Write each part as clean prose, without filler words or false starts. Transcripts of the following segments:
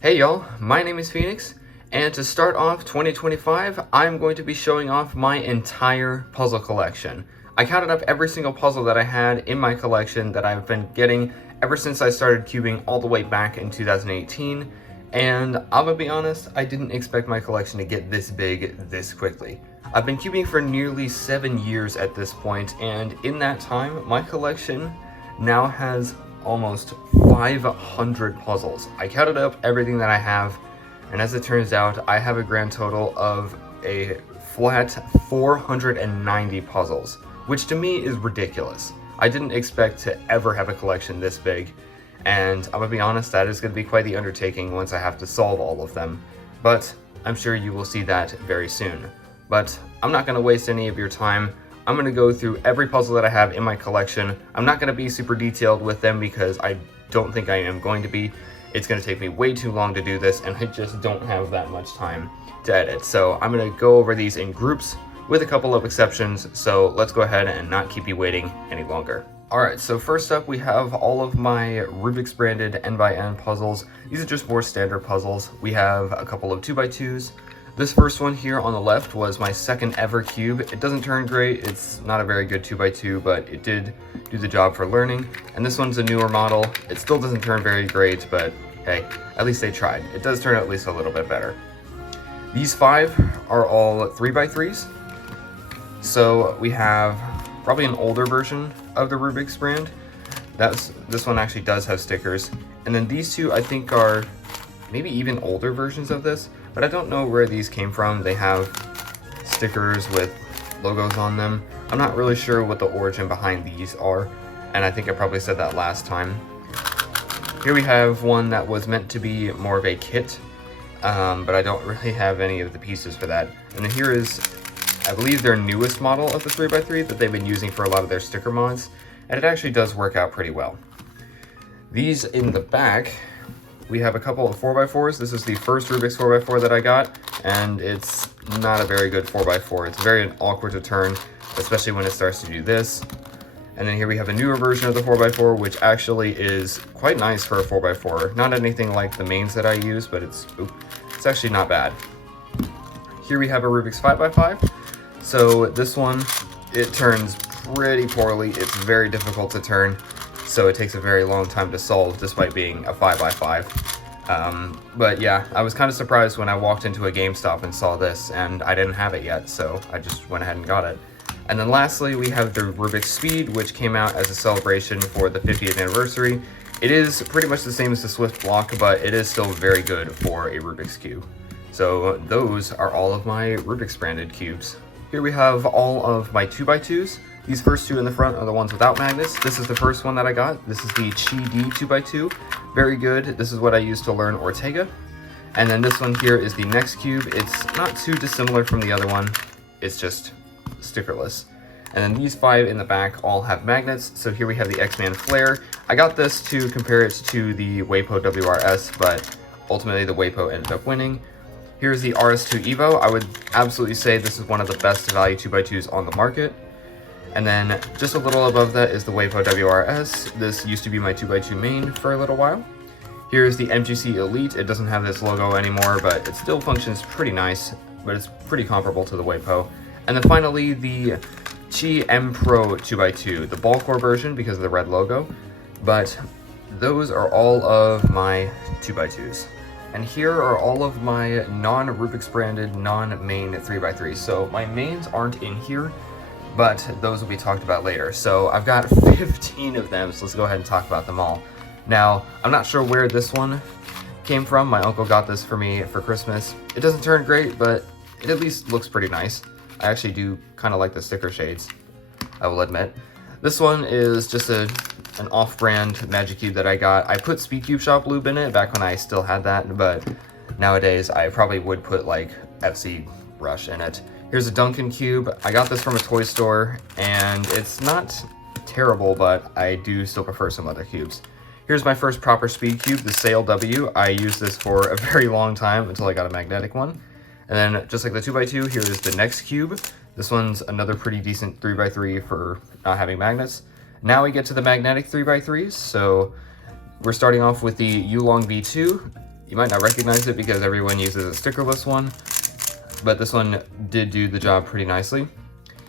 Hey y'all, my name is Phoenix, and to start off 2025, I'm going to be showing off my entire puzzle collection. I counted up every single puzzle that I had in my collection that I've been getting ever since I started cubing all the way back in 2018, and I'm gonna be honest, I didn't expect my collection to get this big this quickly. I've been cubing for nearly 7 years at this point, and in that time, my collection now has almost 500 puzzles. I counted up everything that I have, and as it turns out, I have a grand total of a flat 490 puzzles, which to me is ridiculous. I didn't expect to ever have a collection this big, and I'm gonna be honest, that is gonna be quite the undertaking once I have to solve all of them, but I'm sure you will see that very soon. But I'm not gonna waste any of your time. I'm going to go through every puzzle that I have in my collection. I'm not going to be super detailed with them because I don't think I am going to be. It's going to take me way too long to do this, and I just don't have that much time to edit. So I'm going to go over these in groups with a couple of exceptions. So let's go ahead and not keep you waiting any longer. Alright, so first up we have all of my Rubik's branded N by N puzzles. These are just more standard puzzles. We have a couple of 2x2s. This first one here on the left was my second ever cube. It doesn't turn great, it's not a very good 2x2, but it did do the job for learning. And this one's a newer model. It still doesn't turn very great, but hey, at least they tried. It does turn at least a little bit better. These 5 are all 3x3s. So we have probably an older version of the Rubik's brand. This one actually does have stickers. And then these two I think are maybe even older versions of this, but I don't know where these came from. They have stickers with logos on them. I'm not really sure what the origin behind these are, and I think I probably said that last time. Here we have one that was meant to be more of a kit, but I don't really have any of the pieces for that. And then here is, I believe, their newest model of the 3x3 that they've been using for a lot of their sticker mods, and it actually does work out pretty well. These in the back, we have a couple of 4x4s. This is the first Rubik's 4x4 that I got, and it's not a very good 4x4. It's very awkward to turn, especially when it starts to do this. And then here we have a newer version of the 4x4, which actually is quite nice for a 4x4. Not anything like the mains that I use, but it's actually not bad. Here we have a Rubik's 5x5. So this one, it turns pretty poorly. It's very difficult to turn, so it takes a very long time to solve despite being a 5x5. But yeah, I was kind of surprised when I walked into a GameStop and saw this, and I didn't have it yet, so I just went ahead and got it. And then lastly, we have the Rubik's Speed, which came out as a celebration for the 50th anniversary. It is pretty much the same as the Swift Block, but it is still very good for a Rubik's Cube. So those are all of my Rubik's branded cubes. Here we have all of my 2x2s. These first two in the front are the ones without magnets. This is the first one that I got. This is the Chi D 2x2. Very good. This is what I used to learn Ortega. And then this one here is the next cube. It's not too dissimilar from the other one. It's just stickerless. And then these 5 in the back all have magnets. So here we have the X-Man Flare. I got this to compare it to the Waypo WRS, but ultimately the Waypo ended up winning. Here's the RS2 Evo. I would absolutely say this is one of the best value 2x2s on the market. And then just a little above that is the Waypo WRS. This used to be my 2x2 main for a little while. Here's the MGC Elite. It doesn't have this logo anymore, but it still functions pretty nice, but it's pretty comparable to the Waypo. And then finally, the Chi M Pro 2x2, the ball core version because of the red logo. But those are all of my 2x2s. And here are all of my non-Rubik's branded, non-main 3x3s. So my mains aren't in here, but those will be talked about later. So I've got 15 of them, so let's go ahead and talk about them all. Now, I'm not sure where this one came from. My uncle got this for me for Christmas. It doesn't turn great, but it at least looks pretty nice. I actually do kind of like the sticker shades, I will admit. This one is just an off-brand Magic Cube that I got. I put Speed Cube Shop Lube in it back when I still had that, but nowadays I probably would put like FC Rush in it. Here's a Duncan Cube. I got this from a toy store, and it's not terrible, but I do still prefer some other cubes. Here's my first proper speed cube, the Sail W. I used this for a very long time until I got a magnetic one. And then just like the 2x2, here is the next cube. This one's another pretty decent 3x3 for not having magnets. Now we get to the magnetic 3x3s. So we're starting off with the Yulong V2. You might not recognize it because everyone uses a stickerless one, but this one did do the job pretty nicely.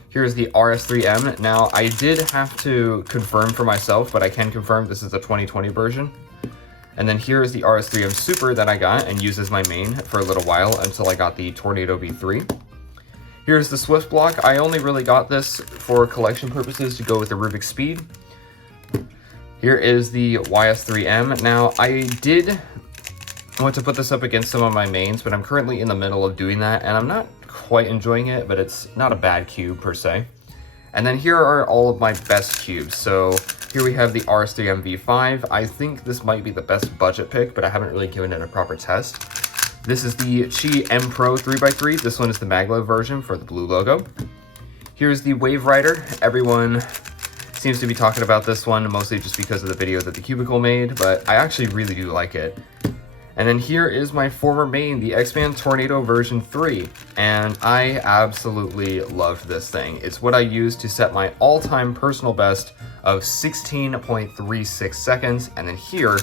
Here's the RS3M. Now, I did have to confirm for myself, but I can confirm this is the 2020 version. And then here is the RS3M Super that I got and used as my main for a little while until I got the Tornado V3. Here's the Swift Block. I only really got this for collection purposes to go with the Rubik Speed. Here is the YS3M. Now, I did want to put this up against some of my mains, but I'm currently in the middle of doing that, and I'm not quite enjoying it, but it's not a bad cube per se. And then here are all of my best cubes. So here we have the RS3M V5. I think this might be the best budget pick, but I haven't really given it a proper test. This is the Chi M Pro 3x3. This one is the Maglev version for the blue logo. Here's the Wave Rider. Everyone seems to be talking about this one, mostly just because of the video that the Cubicle made, but I actually really do like it. And then here is my former main, the X-Man Tornado version 3, and I absolutely loved this thing. It's what I used to set my all-time personal best of 16.36 seconds, and then here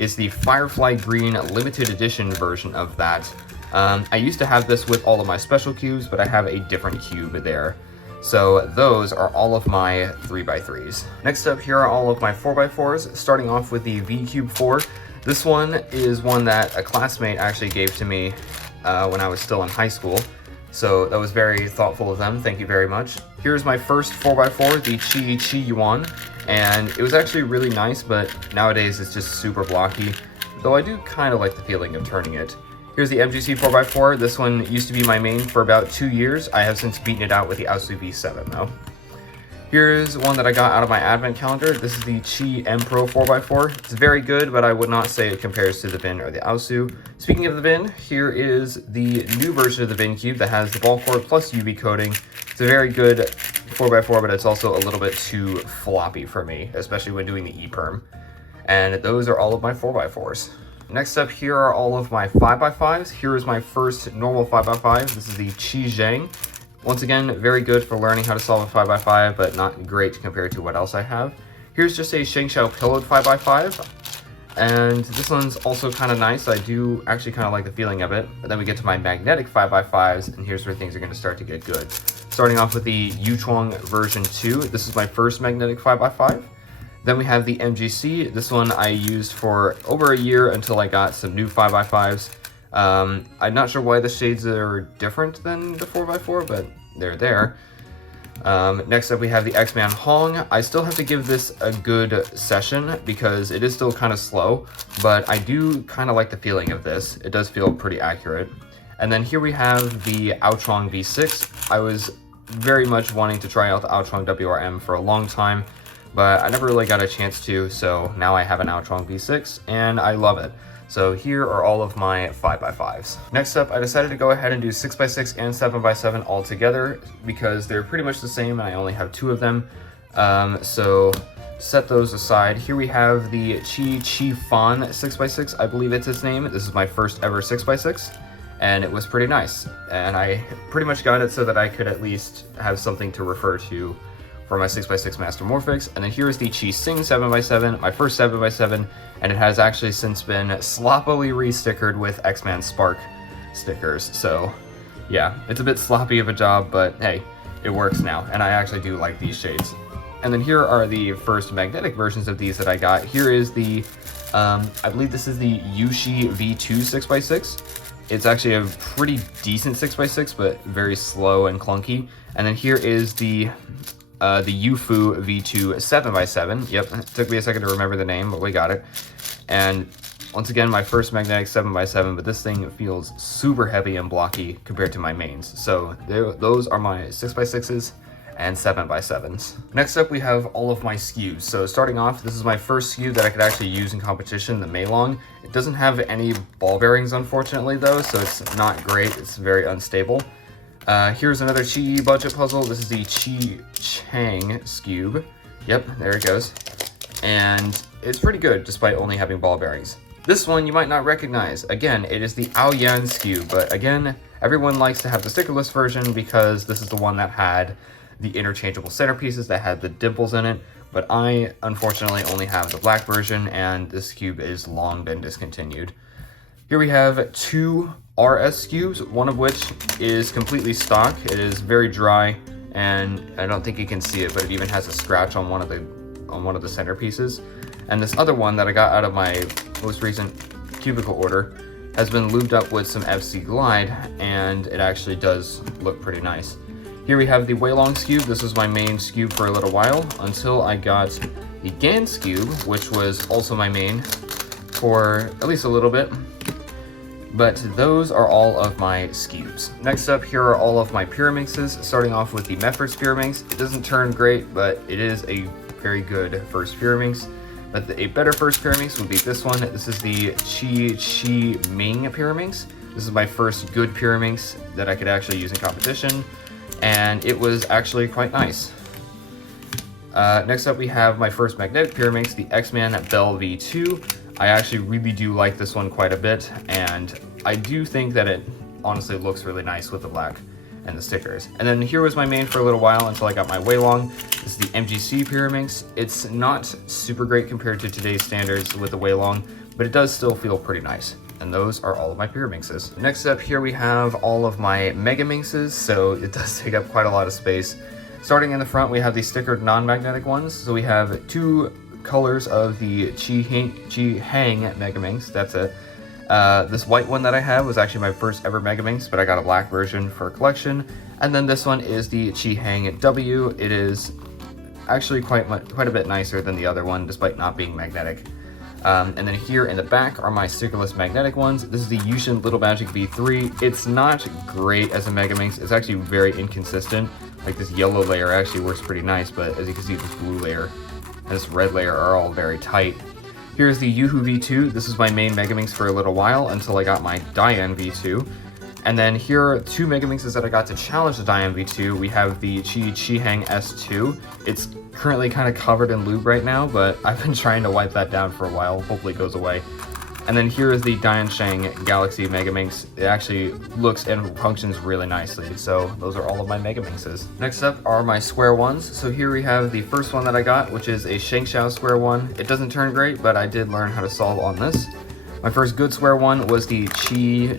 is the Firefly Green limited edition version of that. I used to have this with all of my special cubes, but I have a different cube there. So those are all of my 3x3s. Next up, here are all of my 4x4s, starting off with the V-Cube 4. This one is one that a classmate actually gave to me when I was still in high school. So that was very thoughtful of them. Thank you very much. Here's my first 4x4, the Chi Yuan. And it was actually really nice, but nowadays it's just super blocky. Though I do kind of like the feeling of turning it. Here's the MGC 4x4. This one used to be my main for about 2 years. I have since beaten it out with the Outsu V7 though. Here's one that I got out of my advent calendar. This is the Chi M Pro 4x4. It's very good, but I would not say it compares to the Vin or the Outsu. Speaking of the Vin, here is the new version of the Vin Cube that has the ball cord plus UV coating. It's a very good 4x4, but it's also a little bit too floppy for me, especially when doing the E-Perm. And those are all of my 4x4s. Next up, here are all of my 5x5s. Here is my first normal 5x5. This is the Chi Zhang. Once again, very good for learning how to solve a 5x5, but not great compared to what else I have. Here's just a Shengshao pillowed 5x5, and this one's also kind of nice. I do actually kind of like the feeling of it. But then we get to my magnetic 5x5s, and here's where things are going to start to get good. Starting off with the Yuchuang version 2. This is my first magnetic 5x5. Then we have the MGC. This one I used for over a year until I got some new 5x5s. I'm not sure why the shades are different than the 4x4, but they're there. Next up we have the X-Man Hong. I still have to give this a good session because it is still kind of slow, but I do kind of like the feeling of this. It does feel pretty accurate. And then here we have the Outrong V6. I was very much wanting to try out the Outrong WRM for a long time, but I never really got a chance to, so now I have an Outrong V6 and I love it. So here are all of my 5x5s. Next up, I decided to go ahead and do 6x6 and 7x7 all together because they're pretty much the same and I only have 2 of them. So set those aside. Here we have the Chi Fan 6x6, I believe it's its name. This is my first ever 6x6 and it was pretty nice. And I pretty much got it so that I could at least have something to refer to for my 6x6 Master Morphix. And then here is the Chi Sing 7x7, my first 7x7, and it has actually since been sloppily re-stickered with X-Man Spark stickers. So yeah, it's a bit sloppy of a job, but hey, it works now, and I actually do like these shades. And then here are the first magnetic versions of these that I got. Here is the, I believe this is the Yushi V2 6x6. It's actually a pretty decent 6x6, but very slow and clunky. And then here is the Yufu V2 7x7. Yep, it took me a second to remember the name, but we got it. And once again, my first magnetic 7x7, but this thing feels super heavy and blocky compared to my mains. So those are my 6x6s and 7x7s. Next up, we have all of my Skewbs. So starting off, this is my first Skewb that I could actually use in competition, the Meilong. It doesn't have any ball bearings, unfortunately, though, so it's not great. It's very unstable. Here's another Chi budget puzzle. This is the Chi Chang Skewb. Yep, there it goes. And it's pretty good, despite only having ball bearings. This one you might not recognize. Again, it is the Aoyan Skewb, but again, everyone likes to have the stickerless version because this is the one that had the interchangeable centerpieces that had the dimples in it, but I unfortunately only have the black version, and this cube is long been discontinued. Here we have two RS Skewbs, one of which is completely stock. It is very dry, and I don't think you can see it, but it even has a scratch on one of the centerpieces. And this other one that I got out of my most recent cubicle order has been lubed up with some FC Glide, and it actually does look pretty nice. Here we have the Waylong Skewb. This was my main Skewb for a little while until I got the Gan Skewb, which was also my main for at least a little bit. But those are all of my Skewbs. Next up, here are all of my Pyraminxes, starting off with the Meffert's Pyraminx. It doesn't turn great, but it is a very good first Pyraminx. But a better first Pyraminx would be this one. This is the Chi Ming Pyraminx. This is my first good Pyraminx that I could actually use in competition, and it was actually quite nice. Next up, we have my first magnetic Pyraminx, the X-Man Bell V2. I actually really do like this one quite a bit, and I do think that it honestly looks really nice with the black and the stickers. And then here was my main for a little while until I got my Waylong. This is the MGC Pyraminx. It's not super great compared to today's standards with the Waylong, but it does still feel pretty nice. And those are all of my Pyraminxes. Next up, here we have all of my Megaminxes, so it does take up quite a lot of space. Starting in the front, we have the stickered non-magnetic ones. So we have two colors of the Chi Hang Megaminx. That's it. This white one that I have was actually my first ever Megaminx, but I got a black version for collection. And then this one is the Chi Hang W. It is actually quite a bit nicer than the other one, despite not being magnetic. And then here in the back are my stickerless magnetic ones. This is the Yushin Little Magic V3. It's not great as a Megaminx. It's actually very inconsistent. Like this yellow layer actually works pretty nice, but as you can see, this blue layer and this red layer are all very tight. Here's the Yuhu V2. This is my main Megaminx for a little while until I got my Dian V2. And then here are two Megaminxes that I got to challenge the Dian V2. We have the Chi Hang S2. It's currently kind of covered in lube right now, but I've been trying to wipe that down for a while. Hopefully it goes away. And then here is the Dian Shang Galaxy Megaminx. It actually looks and functions really nicely. So those are all of my Megaminxes. Next up are my square ones. So here we have the first one that I got, which is a Shengxiao square one. It doesn't turn great, but I did learn how to solve on this. My first good square one was the Chi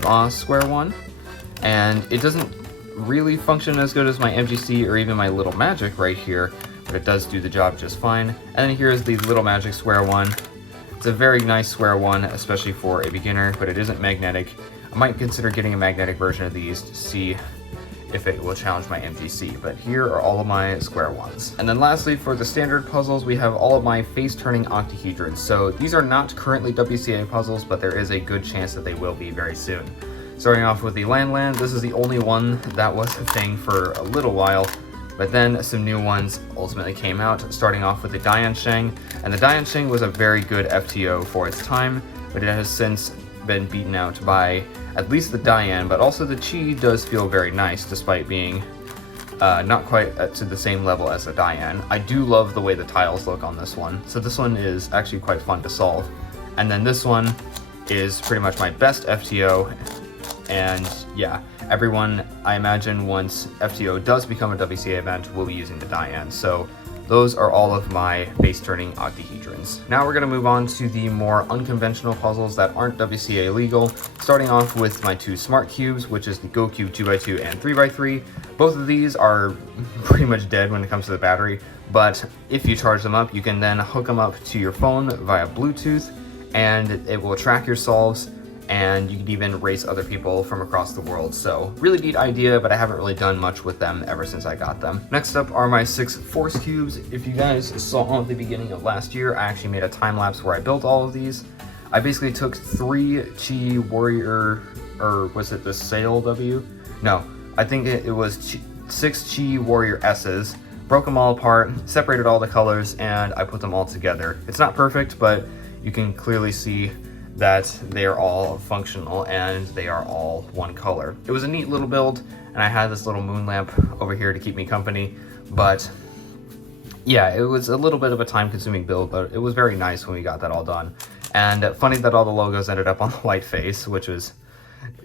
Fa square one. And it doesn't really function as good as my MGC or even my Little Magic right here, but it does do the job just fine. And then here's the Little Magic square one. It's a very nice square one, especially for a beginner, but it isn't magnetic. I might consider getting a magnetic version of these to see if it will challenge my MGC, but here are all of my square ones. And then lastly, for the standard puzzles, we have all of my face-turning octahedrons. So these are not currently WCA puzzles, but there is a good chance that they will be very soon. Starting off with the Land, this is the only one that was a thing for a little while, but then some new ones ultimately came out, starting off with the Dian Shang. And the Dian Shang was a very good FTO for its time, but it has since been beaten out by at least the Dian, but also the Chi does feel very nice despite being not quite to the same level as the Dian. I do love the way the tiles look on this one, so this one is actually quite fun to solve. And then this one is pretty much my best FTO, and yeah, everyone, I imagine once FTO does become a WCA event, will be using the Dian. So those are all of my face-turning octahedrons. Now we're going to move on to the more unconventional puzzles that aren't WCA legal, starting off with my two smart cubes, which is the Go Cube 2x2 and 3x3. Both of these are pretty much dead when it comes to the battery, but if you charge them up, you can then hook them up to your phone via Bluetooth, and it will track your solves, and you can even race other people from across the world. So really neat idea, but I haven't really done much with them ever since I got them. Next up are my 6 force cubes. If you guys saw at the beginning of last year, I actually made a time lapse where I built all of these. I basically took 3 Chi Warrior, or was it the Sail W? No, I think it was 6 Chi Warrior S's, broke them all apart, separated all the colors, and I put them all together. It's not perfect, but you can clearly see that they are all functional and they are all one color. It was a neat little build, and I had this little moon lamp over here to keep me company, but yeah, it was a little bit of a time-consuming build, but it was very nice when we got that all done. And funny that all the logos ended up on the white face, which was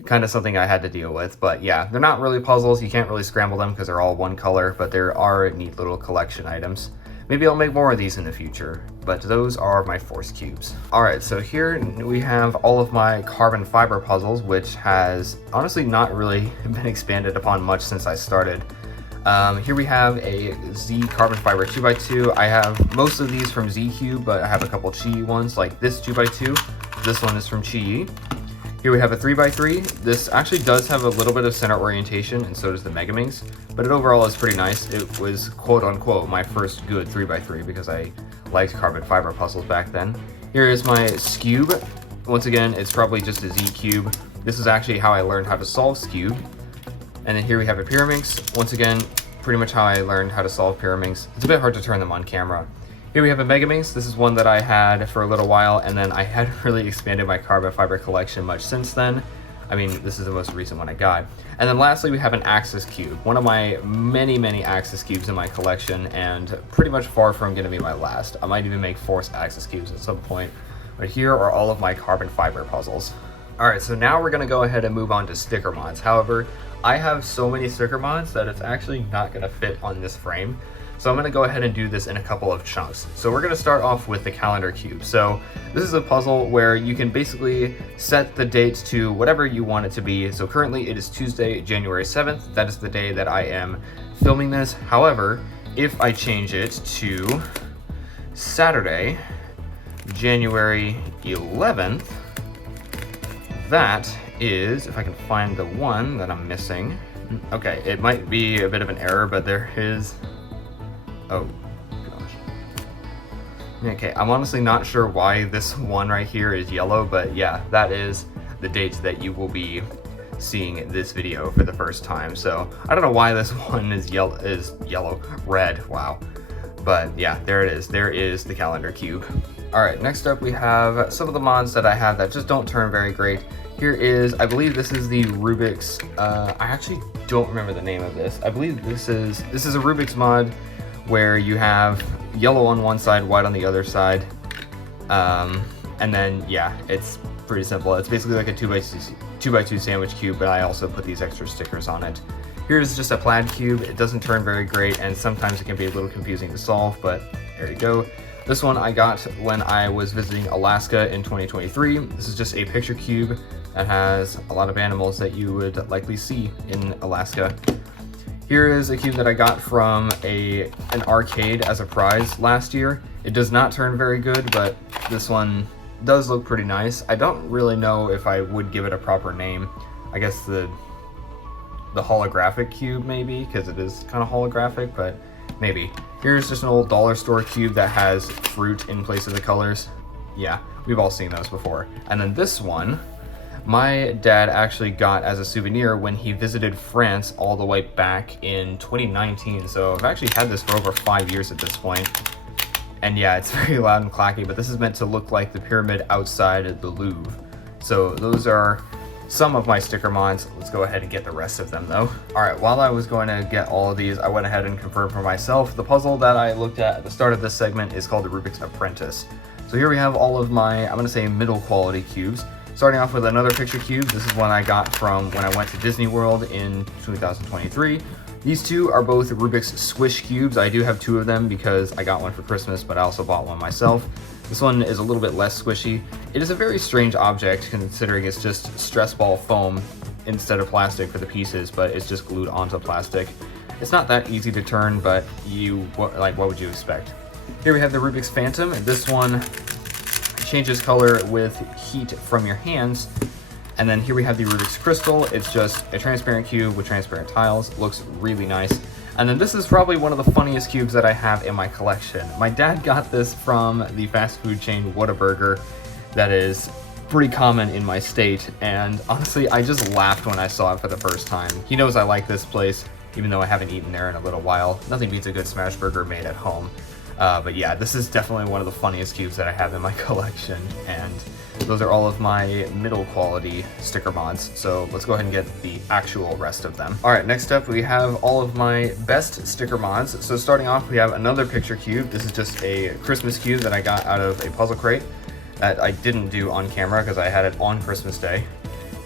kind of something I had to deal with. But yeah, they're not really puzzles. You can't really scramble them because they're all one color, but there are neat little collection items. Maybe I'll make more of these in the future, but those are my force cubes. Alright, so here we have all of my carbon fiber puzzles, which has honestly not really been expanded upon much since I started. Here we have a Z carbon fiber 2x2. I have most of these from Z Cube, but I have a couple Chi ones, like this 2x2. This one is from Chi. Here we have a 3x3. This actually does have a little bit of center orientation, and so does the Megaminx, but it overall is pretty nice. It was quote-unquote my first good 3x3 because I liked carbon fiber puzzles back then. Here is my Skewb. Once again, it's probably just a Z cube. This is actually how I learned how to solve Skewb. And then here we have a Pyraminx. Once again, pretty much how I learned how to solve Pyraminx. It's a bit hard to turn them on camera. Here we have a Megaminx. This is one that I had for a little while, and then I hadn't really expanded my carbon fiber collection much since then. I mean, this is the most recent one I got. And then lastly, we have an Axis Cube, one of my many Axis Cubes in my collection, and pretty much far from going to be my last. I might even make Force Axis Cubes at some point. But here are all of my carbon fiber puzzles. Alright, so now we're going to go ahead and move on to sticker mods. However, I have so many sticker mods that it's actually not going to fit on this frame. So I'm going to go ahead and do this in a couple of chunks. So we're going to start off with the calendar cube. So this is a puzzle where you can basically set the date to whatever you want it to be. So currently it is Tuesday, January 7th. That is the day that I am filming this. However, if I change it to Saturday, January 11th, that is, if I can find the one that I'm missing. Okay, it might be a bit of an error, but there is... Oh, gosh. Okay, I'm honestly not sure why this one right here is yellow, but yeah, that is the date that you will be seeing this video for the first time. So I don't know why this one is red, wow. But yeah, there it is. There is the calendar cube. All right, next up we have some of the mods that I have that just don't turn very great. Here is, I believe this is the Rubik's, I actually don't remember the name of this. I believe this is a Rubik's mod where you have yellow on one side, white on the other side. And then, yeah, it's pretty simple. It's basically like a 2x2 sandwich cube, but I also put these extra stickers on it. Here's just a plaid cube. It doesn't turn very great, and sometimes it can be a little confusing to solve, but there you go. This one I got when I was visiting Alaska in 2023. This is just a picture cube that has a lot of animals that you would likely see in Alaska. Here is a cube that I got from an arcade as a prize last year. It does not turn very good, but this one does look pretty nice. I don't really know if I would give it a proper name. I guess the holographic cube maybe, because it is kind of holographic, but maybe. Here's just an old dollar store cube that has fruit in place of the colors. Yeah, we've all seen those before. And then this one, my dad actually got as a souvenir when he visited France all the way back in 2019. So I've actually had this for over 5 years at this point. And yeah, it's very loud and clacky, but this is meant to look like the pyramid outside the Louvre. So those are some of my sticker mods. Let's go ahead and get the rest of them though. All right, while I was going to get all of these, I went ahead and confirmed for myself. The puzzle that I looked at the start of this segment is called the Rubik's Apprentice. So here we have all of my, I'm gonna say middle quality cubes. Starting off with another picture cube. This is one I got from when I went to Disney World in 2023. These two are both Rubik's Squish cubes. I do have two of them because I got one for Christmas, but I also bought one myself. This one is a little bit less squishy. It is a very strange object considering it's just stress ball foam instead of plastic for the pieces, but it's just glued onto plastic. It's not that easy to turn, but what would you expect? Here we have the Rubik's Phantom. This one changes color with heat from your hands. And then here we have the Rubik's Crystal. It's just a transparent cube with transparent tiles. Looks really nice. And then this is probably one of the funniest cubes that I have in my collection. My dad got this from the fast food chain Whataburger that is pretty common in my state. And honestly, I just laughed when I saw it for the first time. He knows I like this place, even though I haven't eaten there in a little while. Nothing beats a good smash burger made at home. But yeah, this is definitely one of the funniest cubes that I have in my collection, and those are all of my middle quality sticker mods. So let's go ahead and get the actual rest of them. All right, next up we have all of my best sticker mods. So starting off, we have another picture cube. This is just a Christmas cube that I got out of a puzzle crate that I didn't do on camera because I had it on Christmas Day.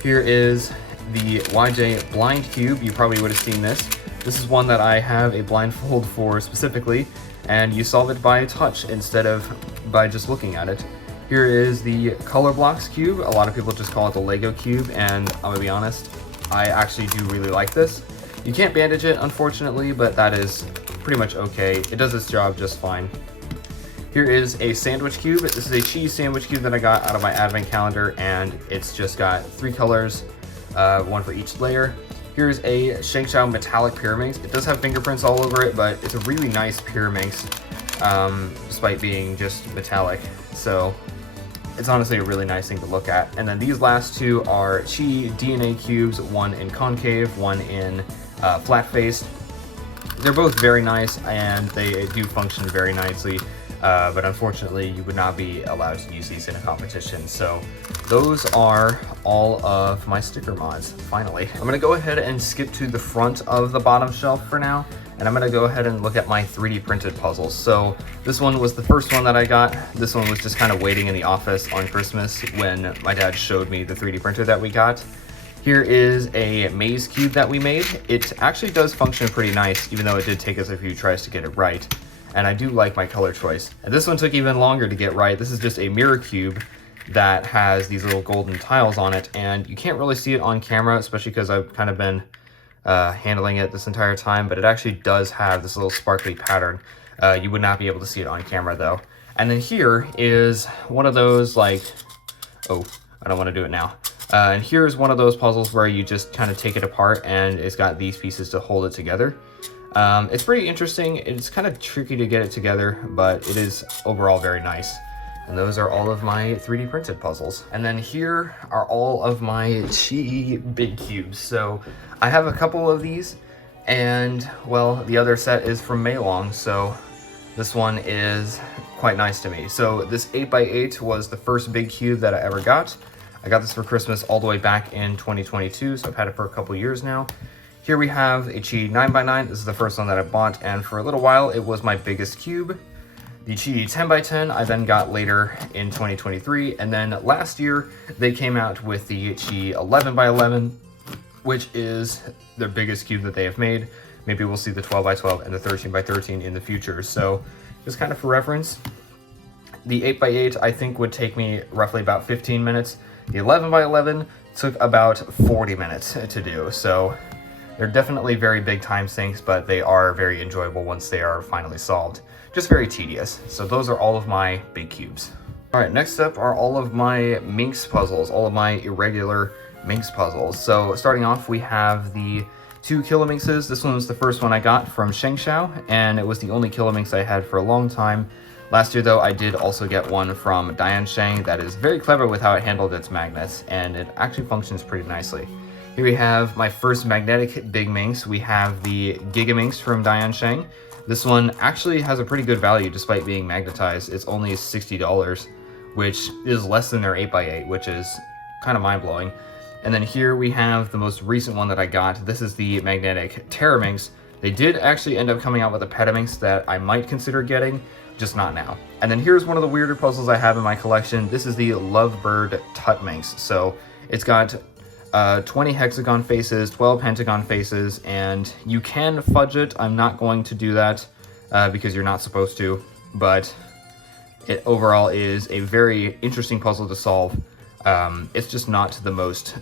Here is the YJ blind cube. You probably would have seen this. This is one that I have a blindfold for specifically. and you solve it by touch instead of by just looking at it. Here is the Color Blocks cube. A lot of people just call it the Lego cube, and I'm gonna be honest, I actually do really like this. You can't bandage it, unfortunately, but that is pretty much okay. It does its job just fine. Here is a sandwich cube. This is a cheese sandwich cube that I got out of my advent calendar, and it's just got 3 colors, one for each layer. Here's a Shengshao metallic Pyraminx. It does have fingerprints all over it, but it's a really nice Pyraminx, despite being just metallic. So it's honestly a really nice thing to look at. And then these last two are Chi DNA cubes, one in concave, one in flat-faced. They're both very nice, and they do function very nicely. But unfortunately, you would not be allowed to use these in a competition. So those are all of my sticker mods, finally. I'm gonna go ahead and skip to the front of the bottom shelf for now, and I'm gonna go ahead and look at my 3D printed puzzles. So this one was the first one that I got. This one was just kind of waiting in the office on Christmas when my dad showed me the 3D printer that we got. Here is a maze cube that we made. It actually does function pretty nice, even though it did take us a few tries to get it right. And I do like my color choice. And this one took even longer to get right. This is just a mirror cube that has these little golden tiles on it, and you can't really see it on camera, especially because I've kind of been handling it this entire time, but it actually does have this little sparkly pattern. You would not be able to see it on camera though. And then here is one of those, like, oh, I don't want to do it now. And here's one of those puzzles where you just kind of take it apart, and it's got these pieces to hold it together. It's pretty interesting. It's kind of tricky to get it together, but it is overall very nice. And those are all of my 3D printed puzzles. And then here are all of my Chi big cubes. So I have a couple of these, and well, the other set is from Meilong, so this one is quite nice to me. So this 8x8 was the first big cube that I ever got. I got this for Christmas all the way back in 2022, so I've had it for a couple years now. Here we have a Chi 9x9. This is the first one that I bought, and for a little while it was my biggest cube. The Chi 10x10 I then got later in 2023, and then last year they came out with the Chi 11x11, which is their biggest cube that they have made. Maybe we'll see the 12x12 and the 13x13 in the future. So just kind of for reference, the 8x8 I think would take me roughly about 15 minutes. The 11x11 took about 40 minutes to do. So they're definitely very big time sinks, but they are very enjoyable once they are finally solved. Just very tedious. So those are all of my big cubes. All right, next up are all of my minks puzzles, all of my irregular minks puzzles. So starting off, we have the 2 Kilominxes. This one was the first one I got from Shengshao, and it was the only Kilominx I had for a long time. Last year though, I did also get one from Diansheng that is very clever with how it handled its magnets, and it actually functions pretty nicely. Here we have my first magnetic big minx. We have the Gigaminx from Diansheng. This one actually has a pretty good value despite being magnetized. It's only $60, which is less than their 8x8, which is kind of mind-blowing. And then here we have the most recent one that I got. This is the magnetic Terraminx. They did actually end up coming out with a Pyraminx that I might consider getting, just not now. And then here's one of the weirder puzzles I have in my collection. This is the Lovebird Tutminx. So it's got 20 hexagon faces, 12 pentagon faces, and you can fudge it. I'm not going to do that because you're not supposed to, but it overall is a very interesting puzzle to solve. It's just not the most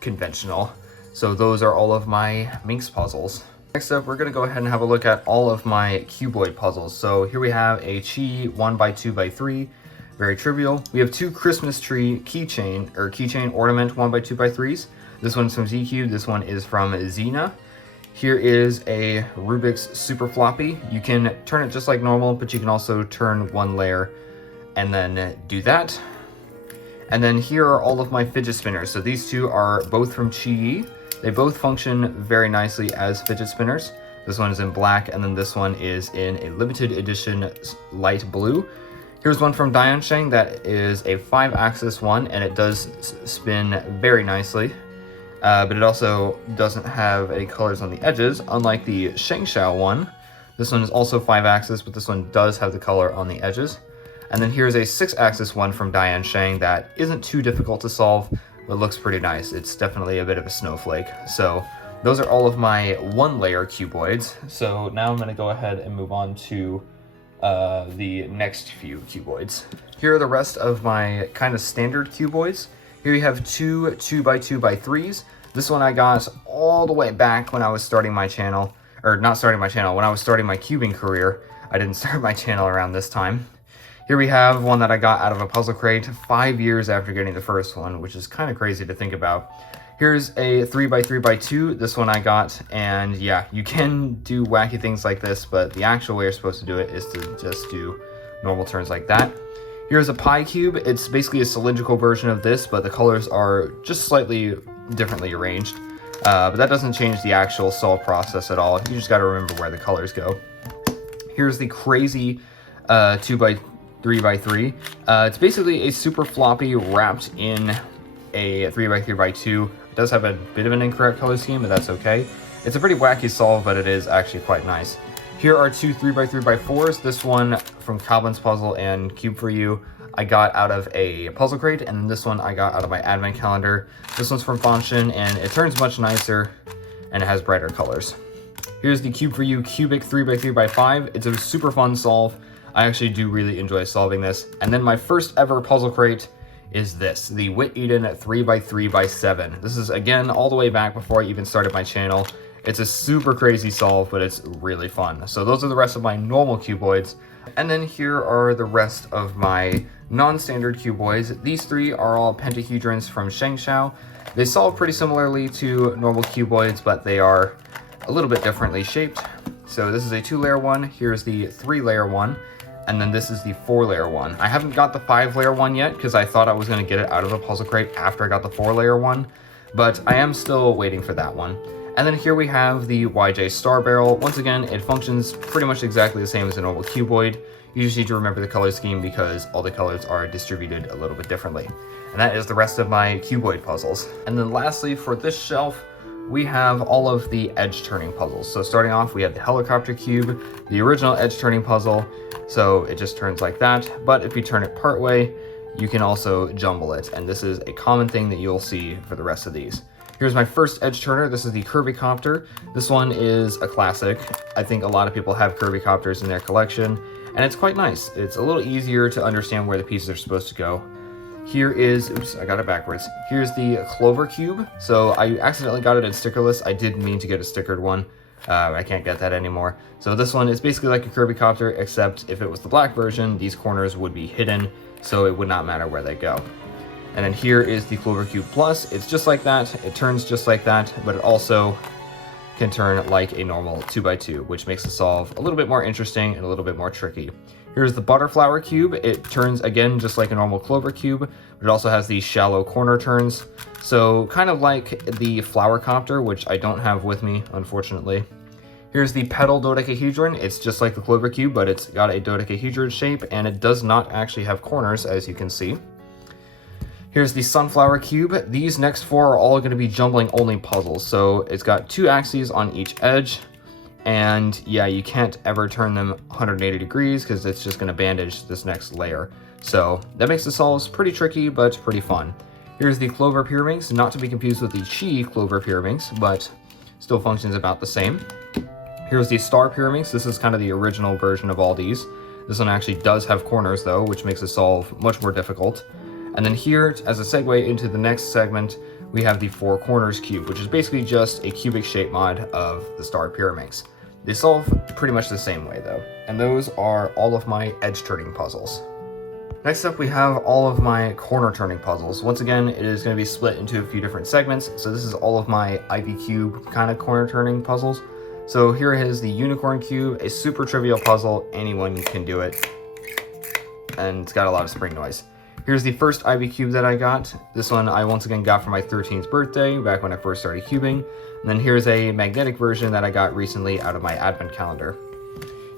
conventional. So those are all of my minx puzzles. Next up, we're going to go ahead and have a look at all of my cuboid puzzles. So here we have a Chi 1x2x3. Very trivial. We have 2 Christmas tree keychain ornament 1x2x3s. This one's from Z-Cube. This one is from Xena. Here is a Rubik's Super Floppy. You can turn it just like normal, but you can also turn one layer and then do that. And then here are all of my fidget spinners. So these two are both from Chi. They both function very nicely as fidget spinners. This one is in black, and then this one is in a limited edition light blue. Here's one from Diansheng that is a 5-axis one, and it does spin very nicely, but it also doesn't have any colors on the edges, unlike the Shengshao one. This one is also 5-axis, but this one does have the color on the edges. And then here's a 6-axis one from Diansheng that isn't too difficult to solve, but looks pretty nice. It's definitely a bit of a snowflake. So those are all of my 1-layer cuboids. So now I'm going to go ahead and move on to the next few cuboids. Here are the rest of my kind of standard cuboids. Here you have two 2x2x3s. This one I got all the way back when I was starting my channel, or not starting my channel, when I was starting my cubing career. I didn't start my channel around this time. Here we have one that I got out of a puzzle crate 5 years after getting the first one, which is kind of crazy to think about. Here's a 3x3x2. This one I got, and yeah, you can do wacky things like this, but the actual way you're supposed to do it is to just do normal turns like that. Here's a pie cube. It's basically a cylindrical version of this, but the colors are just slightly differently arranged. But that doesn't change the actual solve process at all. You just got to remember where the colors go. Here's the crazy 2x3x3. It's basically a super floppy wrapped in a 3x3x2. It does have a bit of an incorrect color scheme, but that's okay. It's a pretty wacky solve, but it is actually quite nice. Here are two 3x3x4s. This one from Coblin's Puzzle and Cube for You I got out of a puzzle crate, and this one I got out of my advent calendar. This one's from Fangshi, and it turns much nicer, and it has brighter colors. Here's the Cube for You Cubic 3x3x5. It's a super fun solve. I actually do really enjoy solving this. And then my first ever puzzle crate is this, the Witeden 3x3x7. This is, again, all the way back before I even started my channel. It's a super crazy solve, but it's really fun. So those are the rest of my normal cuboids. And then here are the rest of my non-standard cuboids. These three are all pentahedrons from Shengshao. They solve pretty similarly to normal cuboids, but they are a little bit differently shaped. So this is a 2-layer one. Here's the 3-layer one. And then this is the 4-layer one. I haven't got the 5-layer one yet because I thought I was going to get it out of the puzzle crate after I got the 4-layer one, but I am still waiting for that one. And then here we have the YJ Star Barrel. Once again, it functions pretty much exactly the same as a normal cuboid. You just need to remember the color scheme because all the colors are distributed a little bit differently. And that is the rest of my cuboid puzzles. And then lastly, for this shelf, we have all of the edge turning puzzles. So starting off, we have the helicopter cube, the original edge turning puzzle. So it just turns like that, but if you turn it part way, you can also jumble it, and this is a common thing that you'll see for the rest of these. Here's my first edge turner. This is the Kirby Copter. This one is a classic. I think a lot of people have Kirby Copters in their collection, and it's quite nice. It's a little easier to understand where the pieces are supposed to go. Here is, oops, I got it backwards. Here's the Clover Cube. So I accidentally got it in stickerless. I didn't mean to get a stickered one. I can't get that anymore. So this one is basically like a Kirby Copter, except if it was the black version, these corners would be hidden, so it would not matter where they go. And then here is the Clover Cube Plus. It's just like that. It turns just like that, but it also can turn like a normal 2x2, which makes the solve a little bit more interesting and a little bit more tricky. Here's the Butterflower Cube. It turns, again, just like a normal Clover Cube, but it also has these shallow corner turns. So kind of like the Flower Copter, which I don't have with me, unfortunately. Here's the Petal Dodecahedron. It's just like the Clover Cube, but it's got a dodecahedron shape, and it does not actually have corners, as you can see. Here's the Sunflower Cube. These next four are all going to be jumbling only puzzles. So it's got 2 axes on each edge. And yeah, you can't ever turn them 180 degrees because it's just going to bandage this next layer. So that makes the solves pretty tricky, but pretty fun. Here's the Clover Pyraminx, not to be confused with the Chi Clover Pyraminx, but still functions about the same. Here's the Star Pyraminx. This is kind of the original version of all these. This one actually does have corners though, which makes the solve much more difficult. And then here, as a segue into the next segment, we have the 4 Corners Cube, which is basically just a cubic shape mod of the Star Pyraminx. They solve pretty much the same way though. And those are all of my edge turning puzzles. Next up, we have all of my corner turning puzzles. Once again, it is going to be split into a few different segments. So this is all of my Ivy Cube kind of corner turning puzzles. So here is the Unicorn Cube, a super trivial puzzle. Anyone can do it. And it's got a lot of spring noise. Here's the first Ivy Cube that I got. This one I once again got for my 13th birthday, back when I first started cubing. And then here's a magnetic version that I got recently out of my advent calendar.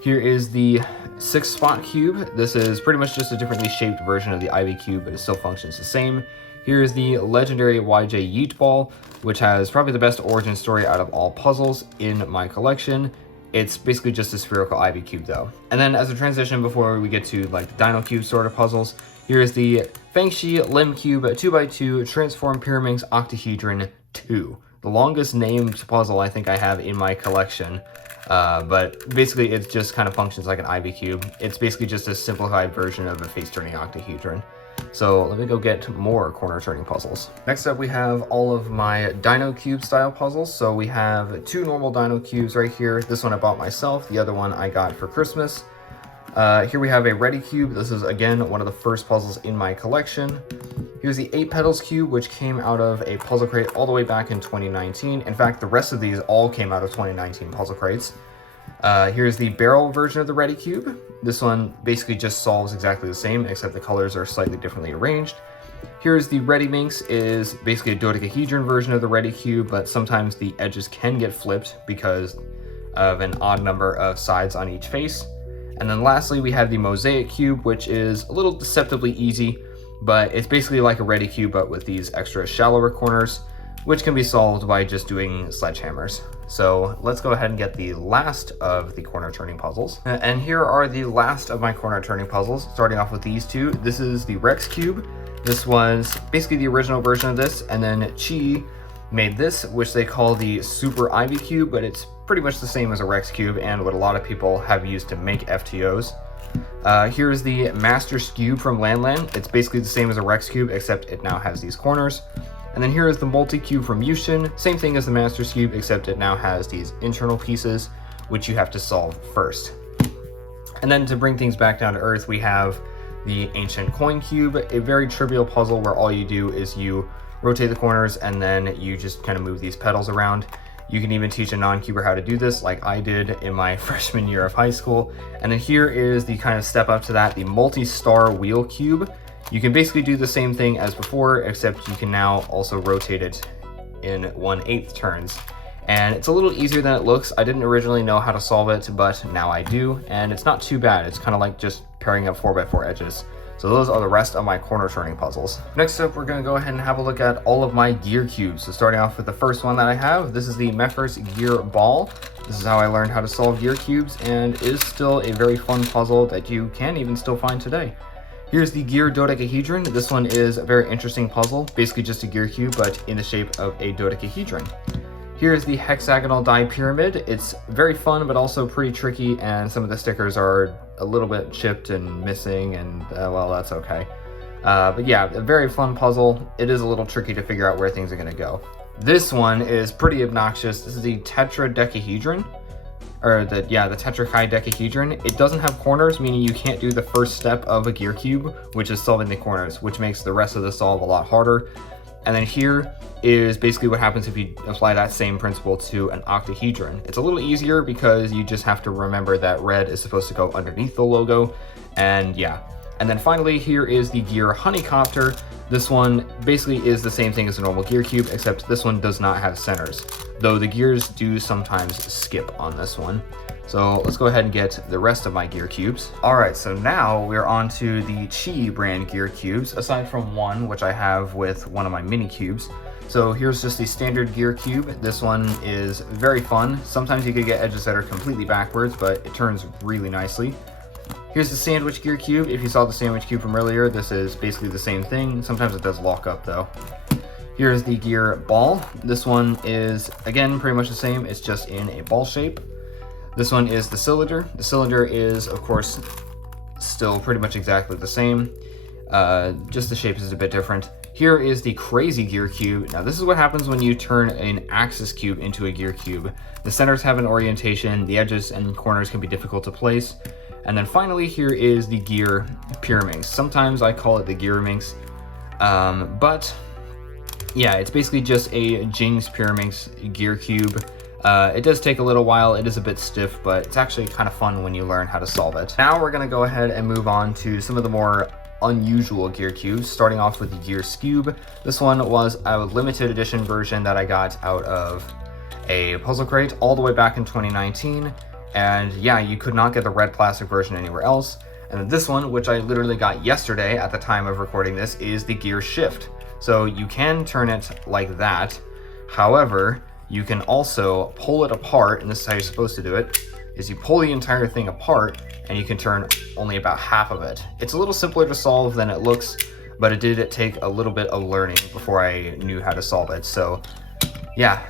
Here is the 6-spot cube. This is pretty much just a differently shaped version of the Ivy Cube, but it still functions the same. Here is the legendary YJ Yeet Ball, which has probably the best origin story out of all puzzles in my collection. It's basically just a spherical Ivy Cube though. And then as a transition before we get to like the Dino Cube sort of puzzles, here's the Fangshi Limb Cube 2x2 Transform Pyraminx Octahedron 2. the longest named puzzle I think I have in my collection. But basically it just kind of functions like an Ivy cube. It's basically just a simplified version of a face-turning octahedron. So let me go get more corner turning puzzles. Next up we have all of my Dino cube style puzzles. So we have 2 normal Dino cubes right here. This one I bought myself, the other one I got for Christmas. Here we have a Ready cube. This is again one of the first puzzles in my collection. Here's the 8 Petals cube, which came out of a puzzle crate all the way back in 2019. In fact, the rest of these all came out of 2019 puzzle crates. Here's the barrel version of the Ready cube. This one basically just solves exactly the same, except the colors are slightly differently arranged. Here's the Ready Minx, is basically a dodecahedron version of the Ready cube, but sometimes the edges can get flipped because of an odd number of sides on each face. And then lastly, we have the Mosaic cube, which is a little deceptively easy, but it's basically like a Ready cube, but with these extra shallower corners, which can be solved by just doing sledgehammers. So let's go ahead and get the last of the corner turning puzzles. And here are the last of my corner turning puzzles, starting off with these 2. This is the Rex cube. This was basically the original version of this, and then Chi made this, which they call the Super Ivy cube, but it's pretty much the same as a Rex cube and what a lot of people have used to make FTOs. Here's the Master Skewb from Landland. It's basically the same as a Rex cube, except it now has these corners. And then here is the Multi-cube from Yushin. Same thing as the Master Skewb, except it now has these internal pieces, which you have to solve first. And then to bring things back down to earth, we have the Ancient Coin cube, a very trivial puzzle where all you do is you rotate the corners and then you just kind of move these petals around. You can even teach a non-cuber how to do this, like I did in my freshman year of high school. And then here is the kind of step up to that, the multi-star wheel cube. You can basically do the same thing as before, except you can now also rotate it in 1/8 turns. And it's a little easier than it looks. I didn't originally know how to solve it, but now I do, and it's not too bad. It's kind of like just pairing up 4x4 edges. So those are the rest of my corner turning puzzles. Next up, we're going to go ahead and have a look at all of my gear cubes. So starting off with the first one that I have, this is the Mefers Gear Ball. This is how I learned how to solve gear cubes, and is still a very fun puzzle that you can even still find today. Here's the Gear Dodecahedron. This one is a very interesting puzzle, basically just a gear cube, but in the shape of a dodecahedron. Here's the Hexagonal Die Pyramid. It's very fun, but also pretty tricky, and some of the stickers are a little bit chipped and missing, and well, that's okay. But yeah, a very fun puzzle. It is a little tricky to figure out where things are gonna go. This one is pretty obnoxious. This is the Tetradecahedron, or the tetrachydecahedron. It doesn't have corners, meaning you can't do the first step of a gear cube, which is solving the corners, which makes the rest of the solve a lot harder. And then here is basically what happens if you apply that same principle to an octahedron. It's a little easier because you just have to remember that red is supposed to go underneath the logo, and yeah. And then finally, here is the Gear Honeycopter. This one basically is the same thing as a normal gear cube, except this one does not have centers, though the gears do sometimes skip on this one. So let's go ahead and get the rest of my gear cubes. All right, so now we're on to the Chi brand gear cubes, aside from one, which I have with one of my mini cubes. So here's just the standard gear cube. This one is very fun. Sometimes you could get edges that are completely backwards, but it turns really nicely. Here's the sandwich gear cube. If you saw the sandwich cube from earlier, this is basically the same thing. Sometimes it does lock up though. Here's the gear ball. This one is, again, pretty much the same. It's just in a ball shape. This one is the cylinder. The cylinder is, of course, still pretty much exactly the same. Just the shape is a bit different. Here is the crazy gear cube. Now this is what happens when you turn an axis cube into a gear cube. The centers have an orientation, the edges and corners can be difficult to place. And then finally, here is the gear Pyraminx. Sometimes I call it the Gearminx, but yeah, it's basically just a Jinx Pyraminx gear cube. It does take a little while, it is a bit stiff, but it's actually kind of fun when you learn how to solve it. Now we're gonna go ahead and move on to some of the more unusual gear cubes, starting off with the Gear Skewb. This one was a limited edition version that I got out of a puzzle crate all the way back in 2019. And yeah, you could not get the red plastic version anywhere else. And then this one, which I literally got yesterday at the time of recording this, is the Gear Shift. So you can turn it like that. However, you can also pull it apart, and this is how you're supposed to do it, is you pull the entire thing apart and you can turn only about half of it. It's a little simpler to solve than it looks, but it did take a little bit of learning before I knew how to solve it. So yeah,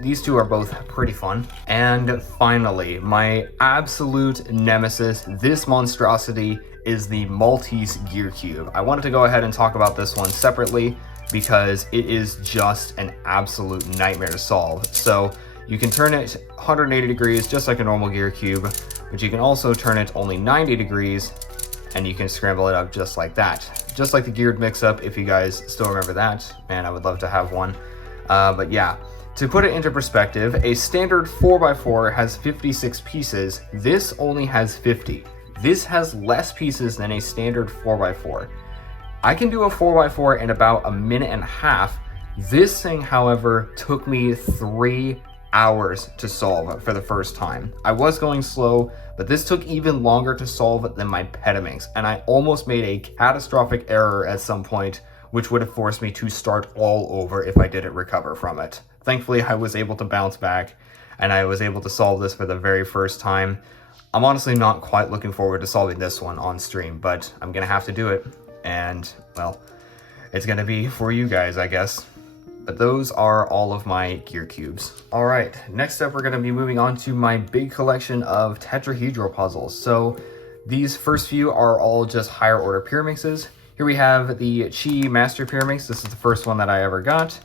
these two are both pretty fun. And finally, my absolute nemesis, this monstrosity, is the Maltese Gear Cube. I wanted to go ahead and talk about this one separately because it is just an absolute nightmare to solve. So you can turn it 180 degrees just like a normal gear cube, but you can also turn it only 90 degrees and you can scramble it up just like that. Just like the geared mix-up, if you guys still remember that. Man, I would love to have one. But yeah, to put it into perspective, a standard 4x4 has 56 pieces. This only has 50. This has less pieces than a standard 4x4. I can do a 4x4 in about a minute and a half. This thing, however, took me 3 hours to solve for the first time. I was going slow, but this took even longer to solve than my Pyraminx, and I almost made a catastrophic error at some point, which would have forced me to start all over if I didn't recover from it. Thankfully, I was able to bounce back, and I was able to solve this for the very first time. I'm honestly not quite looking forward to solving this one on stream, but I'm gonna have to do it, and, well, it's gonna be for you guys, I guess. But those are all of my gear cubes. All right, next up we're gonna be moving on to my big collection of tetrahedral puzzles. So these first few are all just higher order Pyraminxes. Here we have the Chi Master Pyraminx. This is the first one that I ever got.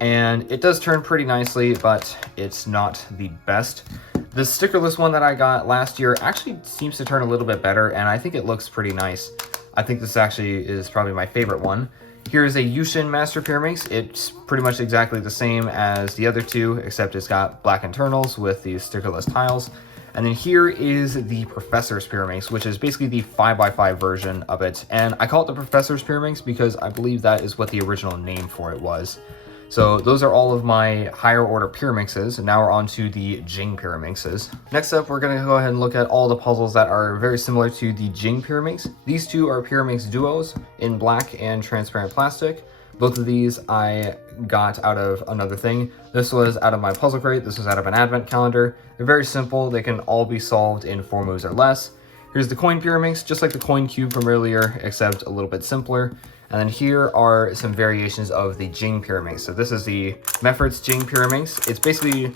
And it does turn pretty nicely, but it's not the best. The stickerless one that I got last year actually seems to turn a little bit better, and I think it looks pretty nice. I think this actually is probably my favorite one. Here is a Yushin Master Pyraminx. It's pretty much exactly the same as the other two, except it's got black internals with these stickerless tiles. And then here is the Professor's Pyraminx, which is basically the 5x5 version of it. And I call it the Professor's Pyraminx because I believe that is what the original name for it was. So those are all of my higher order Pyraminxes, and now we're on to the Jing Pyraminxes. Next up, we're going to go ahead and look at all the puzzles that are very similar to the Jing Pyraminx. These two are Pyraminx duos in black and transparent plastic. Both of these I got out of another thing. This was out of my puzzle crate, this was out of an advent calendar. They're very simple, they can all be solved in 4 moves or less. Here's the Coin Pyraminx, just like the Coin Cube from earlier, except a little bit simpler. And then here are some variations of the Jing Pyraminx. So this is the Meffert's Jing Pyraminx. It's basically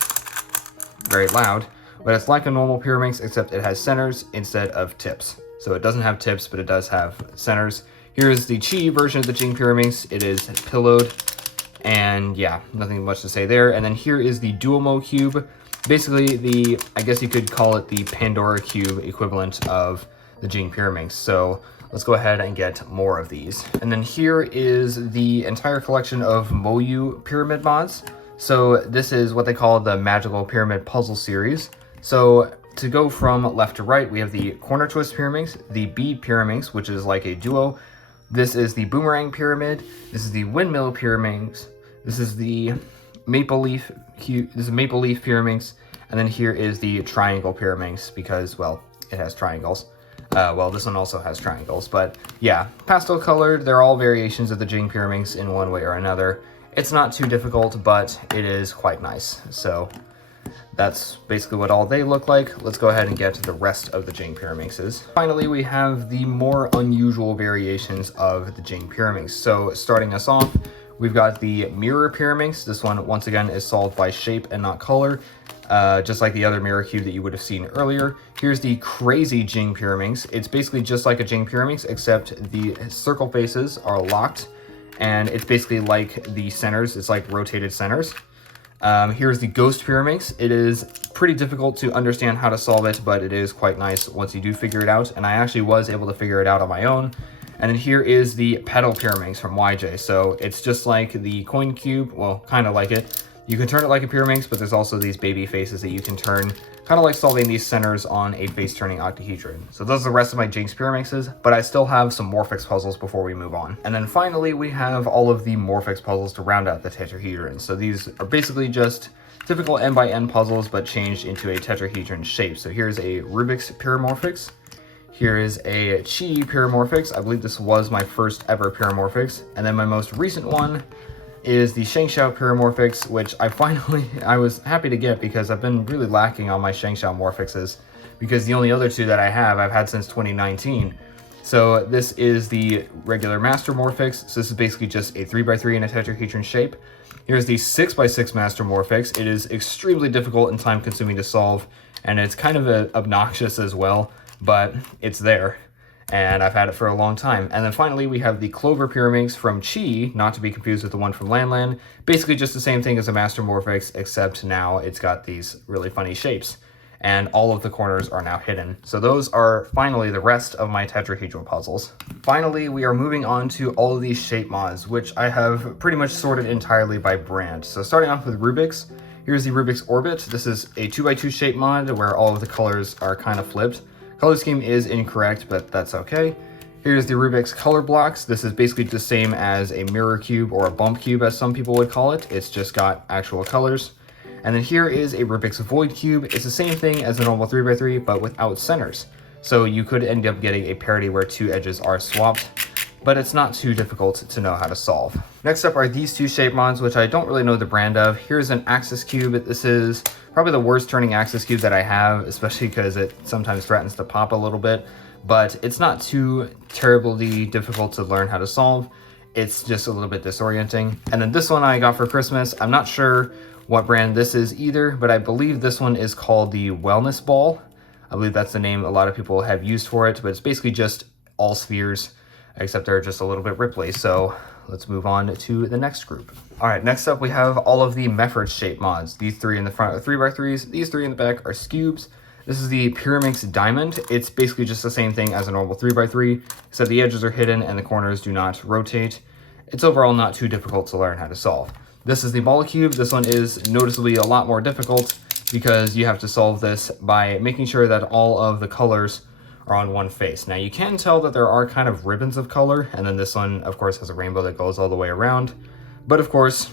very loud, but it's like a normal Pyraminx, except it has centers instead of tips. So it doesn't have tips, but it does have centers. Here's the Chi version of the Jing Pyraminx. It is pillowed, and yeah, nothing much to say there. And then here is the Duomo Cube. Basically the, I guess you could call it the Pandora Cube equivalent of the Jing Pyraminx. So let's go ahead and get more of these. And then here is the entire collection of Moyu pyramid mods. So this is what they call the Magical Pyramid Puzzle series. So to go from left to right, we have the Corner Twist Pyraminx, the Bead Pyraminx, which is like a duo. This is the Boomerang Pyramid. This is the Windmill Pyraminx. This is the Maple Leaf Pyraminx. And then here is the Triangle Pyraminx because, well, it has triangles. Well, this one also has triangles, but yeah, pastel colored. They're all variations of the Jing Pyraminx in one way or another. It's not too difficult, but it is quite nice. So that's basically what all they look like. Let's go ahead and get to the rest of the Jing Pyraminxes. Finally, we have the more unusual variations of the Jing Pyraminx. So starting us off, we've got the Mirror Pyraminx. This one, once again, is solved by shape and not color. Just like the other mirror cube that you would have seen earlier. Here's the Crazy Jing Pyraminx. It's basically just like a Jing Pyraminx, except the circle faces are locked, and it's basically like the centers. It's like rotated centers. Here's the Ghost Pyraminx. It is pretty difficult to understand how to solve it, but it is quite nice once you do figure it out, and I actually was able to figure it out on my own. And then here is the Petal Pyraminx from YJ. So it's just like the Coin Cube, well, kind of like it. You can turn it like a Pyraminx, but there's also these baby faces that you can turn, kind of like solving these centers on a face-turning octahedron. So those are the rest of my Jinx Pyraminxes, but I still have some Morphix puzzles before we move on. And then finally, we have all of the Morphix puzzles to round out the tetrahedrons. So these are basically just typical n by n puzzles, but changed into a tetrahedron shape. So here's a Rubik's Pyramorphix. Here is a Chi Pyramorphix. I believe this was my first ever Pyramorphix. And then my most recent one is the Shangxiao Pyramorphix, which I was happy to get because I've been really lacking on my Shangxiao Morphixes, because the only other two that I have, I've had since 2019. So this is the regular Master Morphix. So this is basically just a 3x3 in a tetrahedron shape. Here's the 6x6 Master Morphix. It is extremely difficult and time consuming to solve, and it's kind of obnoxious as well, but it's there. And I've had it for a long time. And then finally, we have the Clover Pyraminx from Chi, not to be confused with the one from Landland. Basically just the same thing as a Master Morphix, except now it's got these really funny shapes. And all of the corners are now hidden. So those are finally the rest of my tetrahedral puzzles. Finally, we are moving on to all of these shape mods, which I have pretty much sorted entirely by brand. So starting off with Rubik's, here's the Rubik's Orbit. This is a 2x2 shape mod where all of the colors are kind of flipped. Color scheme is incorrect, but that's okay. Here's the Rubik's Color Blocks. This is basically the same as a mirror cube or a bump cube, as some people would call it. It's just got actual colors. And then here is a Rubik's Void Cube. It's the same thing as a normal 3x3, but without centers. So you could end up getting a parity where two edges are swapped, but it's not too difficult to know how to solve. Next up are these two shape mods, which I don't really know the brand of. Here's an Axis Cube. This is probably the worst turning Axis Cube that I have, especially because it sometimes threatens to pop a little bit, but it's not too terribly difficult to learn how to solve. It's just a little bit disorienting. And then this one I got for Christmas. I'm not sure what brand this is either, but I believe this one is called the Wellness Ball. I believe that's the name a lot of people have used for it, but it's basically just all spheres, except they're just a little bit ripply. So let's move on to the next group. All right, next up we have all of the Mefford shape mods. These three in the front are 3x3s. These three in the back are Skewbs. This is the Pyraminx Diamond. It's basically just the same thing as a normal 3x3, except the edges are hidden and the corners do not rotate. It's overall not too difficult to learn how to solve. This is the Ball Cube. This one is noticeably a lot more difficult because you have to solve this by making sure that all of the colors are on one face. Now you can tell that there are kind of ribbons of color, and then this one of course has a rainbow that goes all the way around. But of course,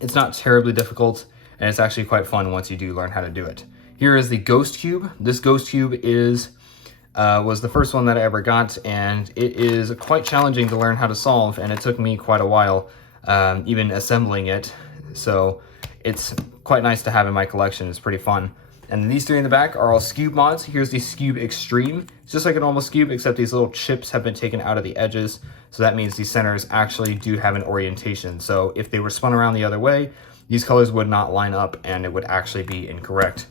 it's not terribly difficult, and it's actually quite fun once you do learn how to do it. Here is the Ghost Cube. This Ghost Cube was the first one that I ever got, and it is quite challenging to learn how to solve, and it took me quite a while even assembling it. So it's quite nice to have in my collection. It's pretty fun. And these three in the back are all Skewb mods. Here's the Skewb Extreme. It's just like a normal Skewb, except these little chips have been taken out of the edges. So that means the centers actually do have an orientation. So if they were spun around the other way, these colors would not line up and it would actually be incorrect.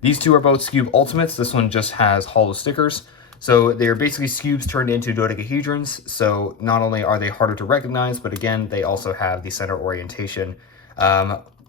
These two are both Skewb Ultimates. This one just has hollow stickers. So they're basically Skewbs turned into dodecahedrons. So not only are they harder to recognize, but again, they also have the center orientation.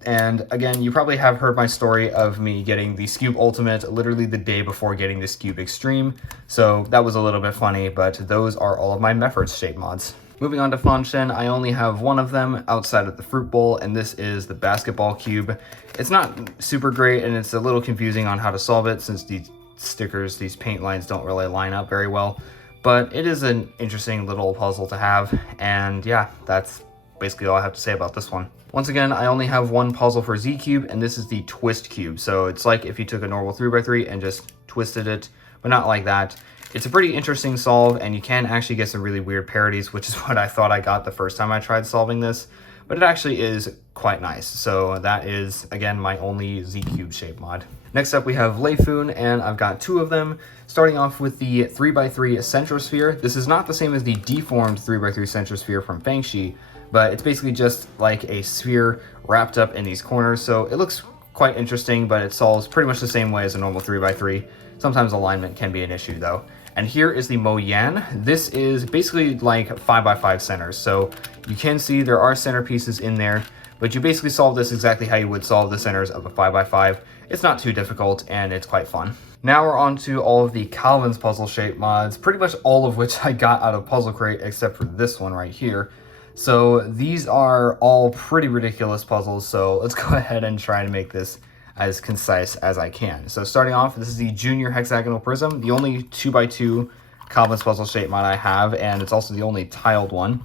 And again, you probably have heard my story of me getting the Skewb Ultimate literally the day before getting the Skewb Extreme. So that was a little bit funny, but those are all of my Mefford shape mods. Moving on to Fangshi, I only have one of them outside of the Fruit Bowl, and this is the Basketball Cube. It's not super great, and it's a little confusing on how to solve it since these stickers, these paint lines don't really line up very well. But it is an interesting little puzzle to have, and yeah, that's basically all I have to say about this one. Once again, I only have one puzzle for Z Cube, and this is the Twist Cube. So it's like if you took a normal 3x3 and just twisted it, but not like that. It's a pretty interesting solve, and you can actually get some really weird parodies, which is what I thought I got the first time I tried solving this, but it actually is quite nice. So that is, again, my only Z Cube shape mod. Next up, we have Leifoon, and I've got two of them, starting off with the 3x3 Centrosphere. This is not the same as the deformed 3x3 Centrosphere from Fangshi, but it's basically just like a sphere wrapped up in these corners, so it looks quite interesting, but it solves pretty much the same way as a normal 3x3. Sometimes alignment can be an issue, though. And here is the Mo Yan. This is basically like 5x5 centers, so you can see there are center pieces in there, but you basically solve this exactly how you would solve the centers of a 5x5. It's not too difficult, and it's quite fun. Now we're on to all of the Calvin's puzzle shape mods, pretty much all of which I got out of Puzzle Crate, except for this one right here. So these are all pretty ridiculous puzzles, so let's go ahead and try to make this as concise as I can. So starting off, this is the Junior Hexagonal Prism, the only 2x2 Calvin's puzzle shape mod I have, and it's also the only tiled one.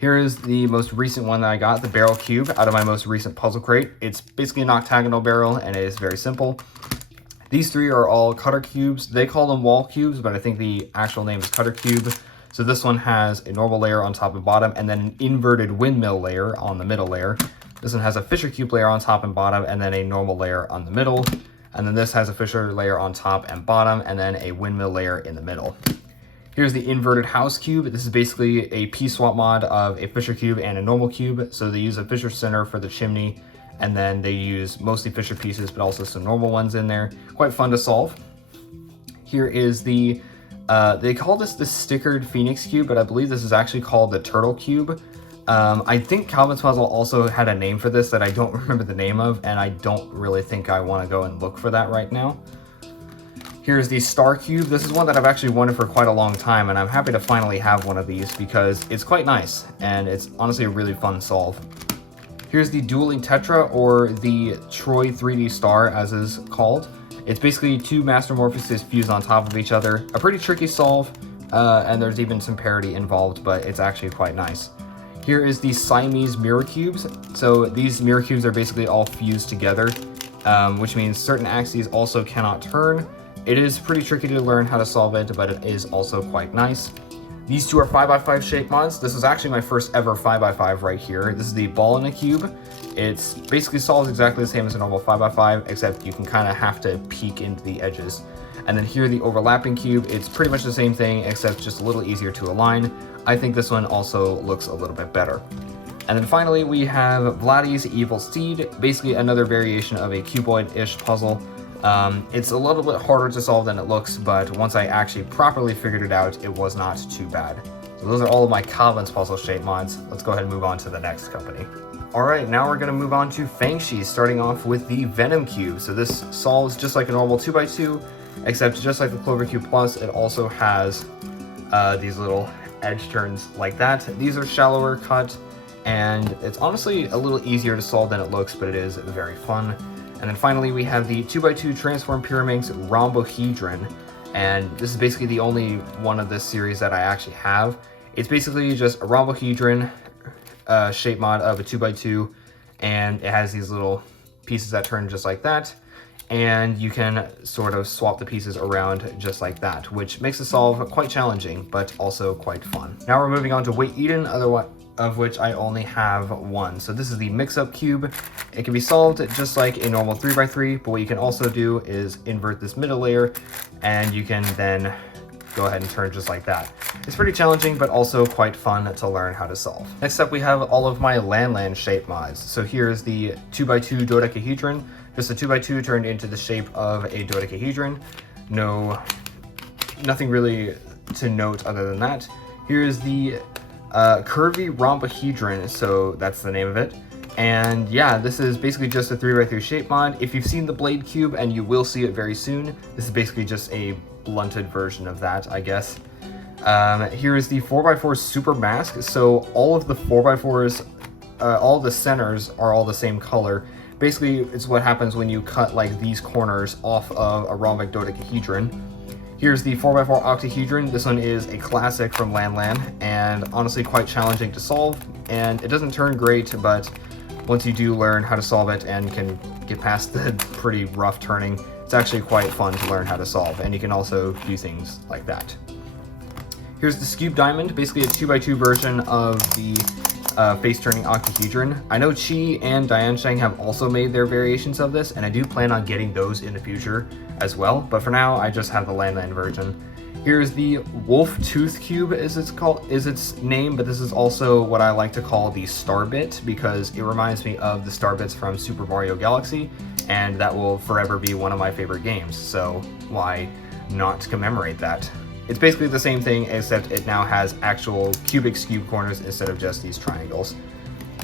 Here is the most recent one that I got, the Barrel Cube, out of my most recent Puzzle Crate. It's basically an octagonal barrel, and it is very simple. These three are all Cutter Cubes. They call them Wall Cubes, but I think the actual name is Cutter Cube. So this one has a normal layer on top and bottom, and then an inverted windmill layer on the middle layer. This one has a Fisher Cube layer on top and bottom, and then a normal layer on the middle. And then this has a Fisher layer on top and bottom, and then a windmill layer in the middle. Here's the inverted house cube. This is basically a piece swap mod of a Fisher cube and a normal cube. So they use a Fisher center for the chimney, and then they use mostly Fisher pieces, but also some normal ones in there. Quite fun to solve. Here is the, they call this the stickered Phoenix cube, but I believe this is actually called the turtle cube. I think Calvin's puzzle also had a name for this that I don't remember the name of, and I don't really think I want to go and look for that right now. Here's the Star Cube. This is one that I've actually wanted for quite a long time, and I'm happy to finally have one of these because it's quite nice, and it's honestly a really fun solve. Here's the Dueling Tetra, or the Troy 3D Star, as is called. It's basically two Master Morphosis fused on top of each other. A pretty tricky solve, and there's even some parity involved, but it's actually quite nice. Here is the Siamese Mirror Cubes. So these mirror cubes are basically all fused together, which means certain axes also cannot turn. It is pretty tricky to learn how to solve it, but it is also quite nice. These two are 5x5 shape mods. This is actually my first ever 5x5 right here. This is the Ball in a Cube. It's basically solves exactly the same as a normal 5x5, except you can kind of have to peek into the edges. And then here, the Overlapping Cube. It's pretty much the same thing, except just a little easier to align. I think this one also looks a little bit better. And then finally, we have Vladdy's Evil Steed, basically another variation of a cuboid-ish puzzle. It's a little bit harder to solve than it looks, but once I actually properly figured it out, it was not too bad. So those are all of my Calvin's puzzle shape mods. Let's go ahead and move on to the next company. Alright, now we're going to move on to Fangshi, starting off with the Venom Cube. So this solves just like a normal 2x2, except just like the Clover Cube Plus, it also has these little edge turns like that. These are shallower cut, and it's honestly a little easier to solve than it looks, but it is very fun. And then finally, we have the 2x2 Transform Pyraminx Rhombohedron, and this is basically the only one of this series that I actually have. It's basically just a rhombohedron shape mod of a 2x2, and it has these little pieces that turn just like that, and you can sort of swap the pieces around just like that, which makes the solve quite challenging, but also quite fun. Now we're moving on to Witeden, of which I only have one. So this is the Mix-Up Cube. It can be solved just like a normal 3x3, but what you can also do is invert this middle layer, and you can then go ahead and turn just like that. It's pretty challenging, but also quite fun to learn how to solve. Next up, we have all of my Land shape mods. So here's the 2x2 dodecahedron, just a 2x2 turned into the shape of a dodecahedron. Nothing really to note other than that. Here's the curvy rhombohedron, so that's the name of it. And yeah, this is basically just a 3x3 shape mod. If you've seen the Blade Cube, and you will see it very soon, this is basically just a blunted version of that, I guess. Here is the 4x4 Super Mask. So all of the 4x4s, all the centers are all the same color. Basically, it's what happens when you cut like these corners off of a rhombic dodecahedron. Here's the 4x4 octahedron. This one is a classic from Land, and honestly quite challenging to solve, and it doesn't turn great, but once you do learn how to solve it and can get past the pretty rough turning, it's actually quite fun to learn how to solve, and you can also do things like that. Here's the Skewb Diamond, basically a 2x2 version of the face-turning octahedron. I know Chi and Diane Shang have also made their variations of this, and I do plan on getting those in the future as well, but for now I just have the Land version. Here's the Wolf Tooth Cube, is its name, but this is also what I like to call the Starbit, because it reminds me of the Starbits from Super Mario Galaxy, and that will forever be one of my favorite games, so why not commemorate that? It's basically the same thing, except it now has actual cubic Skewb corners instead of just these triangles.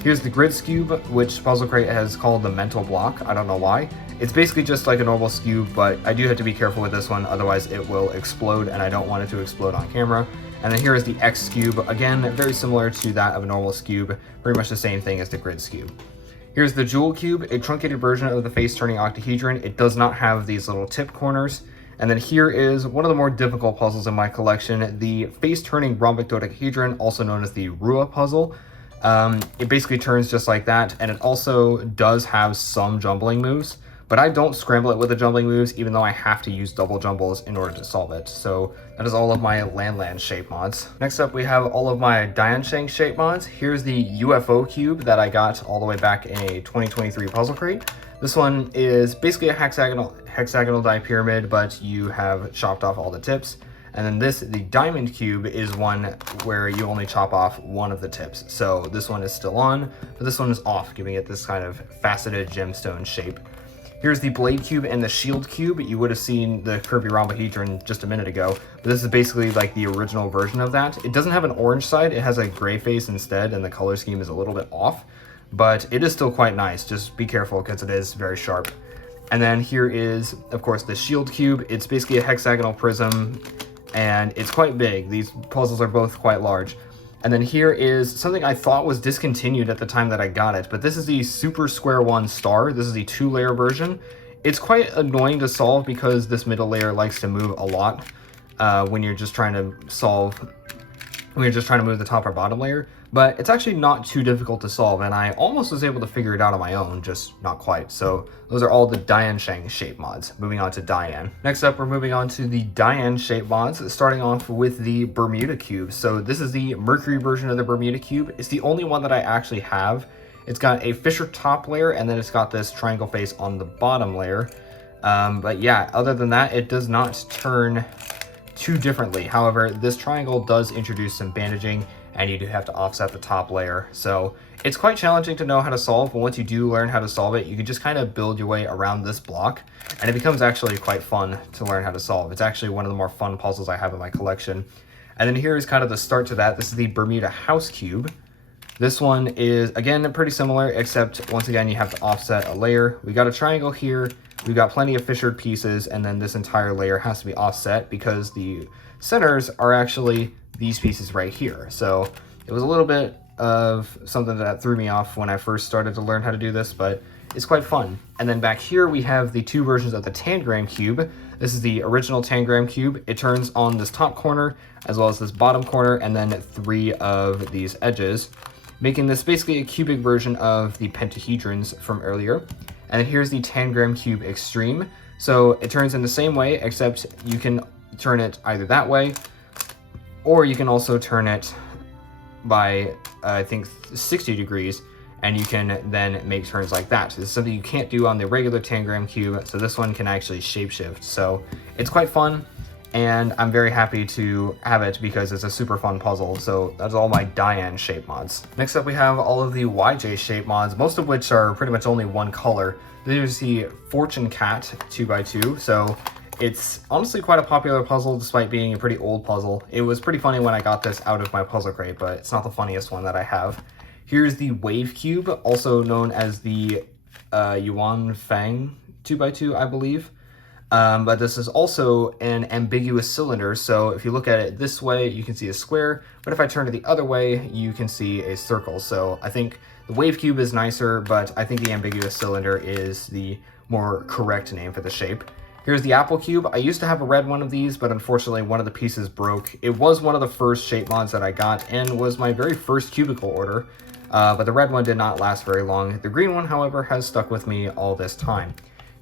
Here's the Grid Skewb, which Puzzle Crate has called the Mental Block. I don't know why. It's basically just like a normal Skewb, but I do have to be careful with this one, otherwise it will explode, and I don't want it to explode on camera. And then here is the X Skewb, again, very similar to that of a normal Skewb, pretty much the same thing as the Grid Skewb. Here's the Jewel Cube, a truncated version of the face-turning octahedron. It does not have these little tip corners. And then here is one of the more difficult puzzles in my collection, the face-turning rhombic dodecahedron, also known as the Rua puzzle. It basically turns just like that, and it also does have some jumbling moves, but I don't scramble it with the jumbling moves, even though I have to use double jumbles in order to solve it. So that is all of my Land shape mods. Next up, we have all of my Diane Shang shape mods. Here's the UFO Cube that I got all the way back in a 2023 Puzzle Crate. This one is basically a hexagonal die pyramid, but you have chopped off all the tips. And then the diamond cube is one where you only chop off one of the tips. So this one is still on, but this one is off, giving it this kind of faceted gemstone shape. Here's the blade cube and the shield cube. You would have seen the Kirby rhombohedron just a minute ago, but this is basically like the original version of that. It doesn't have an orange side, it has a gray face instead, and the color scheme is a little bit off, but it is still quite nice. Just be careful because it is very sharp. And then here is, of course, the shield cube. It's basically a hexagonal prism, and it's quite big. These puzzles are both quite large. And then here is something I thought was discontinued at the time that I got it, but this is the Super Square 1 Star. This is the 2-layer version. It's quite annoying to solve because this middle layer likes to move a lot when you're just trying to move the top or bottom layer, but it's actually not too difficult to solve, and I almost was able to figure it out on my own, just not quite. So those are all the Diane Shang shape mods. Moving on to Diane. Next up, we're moving on to the Diane shape mods, starting off with the Bermuda Cube. So this is the Mercury version of the Bermuda Cube. It's the only one that I actually have. It's got a Fisher top layer, and then it's got this triangle face on the bottom layer. But yeah, other than that, it does not turn too differently. However, this triangle does introduce some bandaging, and you do have to offset the top layer. So it's quite challenging to know how to solve, but once you do learn how to solve it, you can just kind of build your way around this block, and it becomes actually quite fun to learn how to solve. It's actually one of the more fun puzzles I have in my collection. And then here is kind of the start to that. This is the Bermuda House Cube. This one is, again, pretty similar, except once again, you have to offset a layer. We got a triangle here. We've got plenty of fissured pieces, and then this entire layer has to be offset because the centers are actually these pieces right here. So it was a little bit of something that threw me off when I first started to learn how to do this, but it's quite fun. And then back here we have the two versions of the Tangram Cube. This is the original Tangram Cube. It turns on this top corner as well as this bottom corner, and then 3 of these edges, making this basically a cubic version of the pentahedrons from earlier. And then here's the Tangram Cube Extreme. So it turns in the same way, except you can turn it either that way, or you can also turn it by, I think, 60 degrees, and you can then make turns like that. This is something you can't do on the regular Tangram Cube, so this one can actually shapeshift. So it's quite fun, and I'm very happy to have it because it's a super fun puzzle. So that's all my Diane shape mods. Next up, we have all of the YJ shape mods, most of which are pretty much only one color. There's the Fortune Cat 2x2. So it's honestly quite a popular puzzle despite being a pretty old puzzle. It was pretty funny when I got this out of my puzzle crate, but it's not the funniest one that I have. Here's the Wave Cube, also known as the Yuan Fang 2x2, I believe. But this is also an ambiguous cylinder, so if you look at it this way, you can see a square, but if I turn it the other way, you can see a circle. So I think the Wave Cube is nicer, but I think the ambiguous cylinder is the more correct name for the shape. Here's the Apple Cube. I used to have a red one of these, but unfortunately one of the pieces broke. It was one of the first shape mods that I got and was my very first cubicle order, but the red one did not last very long. The green one, however, has stuck with me all this time.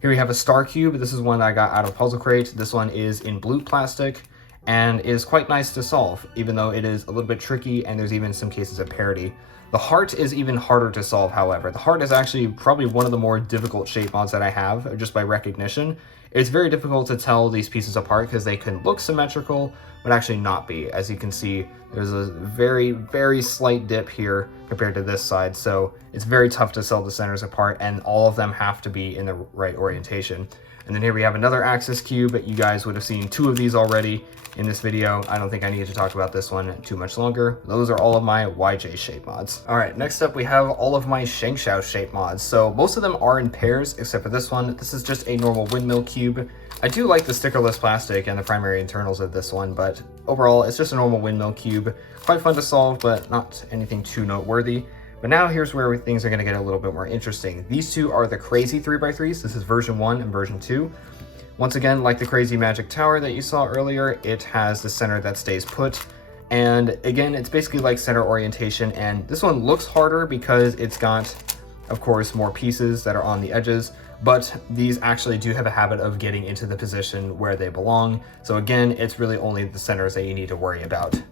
Here we have a Star Cube. This is one that I got out of Puzzle Crate. This one is in blue plastic and is quite nice to solve, even though it is a little bit tricky and there's even some cases of parity. The heart is even harder to solve, however. The heart is actually probably one of the more difficult shape mods that I have, just by recognition. It's very difficult to tell these pieces apart because they can look symmetrical, but actually not be. As you can see, there's a very, very slight dip here compared to this side, so it's very tough to tell the centers apart, and all of them have to be in the right orientation. And then here we have another Axis Cube. You guys would have seen 2 of these already in this video. I don't think I need to talk about this one too much longer. Those are all of my YJ shape mods. All right, next up we have all of my Shengshao shape mods. So most of them are in pairs, except for this one. This is just a normal windmill cube. I do like the stickerless plastic and the primary internals of this one, but overall it's just a normal windmill cube. Quite fun to solve, but not anything too noteworthy. But now here's where things are going to get a little bit more interesting. These 2 are the Crazy 3x3s. This is version 1 and version 2. Once again, like the Crazy Magic Tower that you saw earlier, it has the center that stays put. And again, it's basically like center orientation, and this one looks harder because it's got, of course, more pieces that are on the edges, but these actually do have a habit of getting into the position where they belong. So again, it's really only the centers that you need to worry about.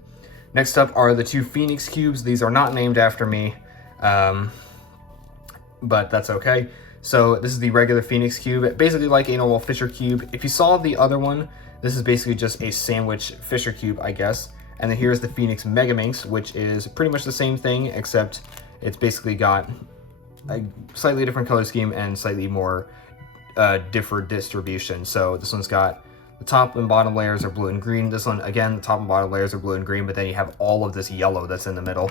Next up are the 2 Phoenix Cubes. These are not named after me. but that's okay. So this is the regular Phoenix cube, basically like a normal Fisher cube. If you saw the other one, this is basically just a sandwich Fisher cube, I guess. And then here's the Phoenix Megaminx, which is pretty much the same thing, except it's basically got a slightly different color scheme and slightly more different distribution. So this one's got the top and bottom layers are blue and green. This one, again, the top and bottom layers are blue and green, but then you have all of this yellow that's in the middle.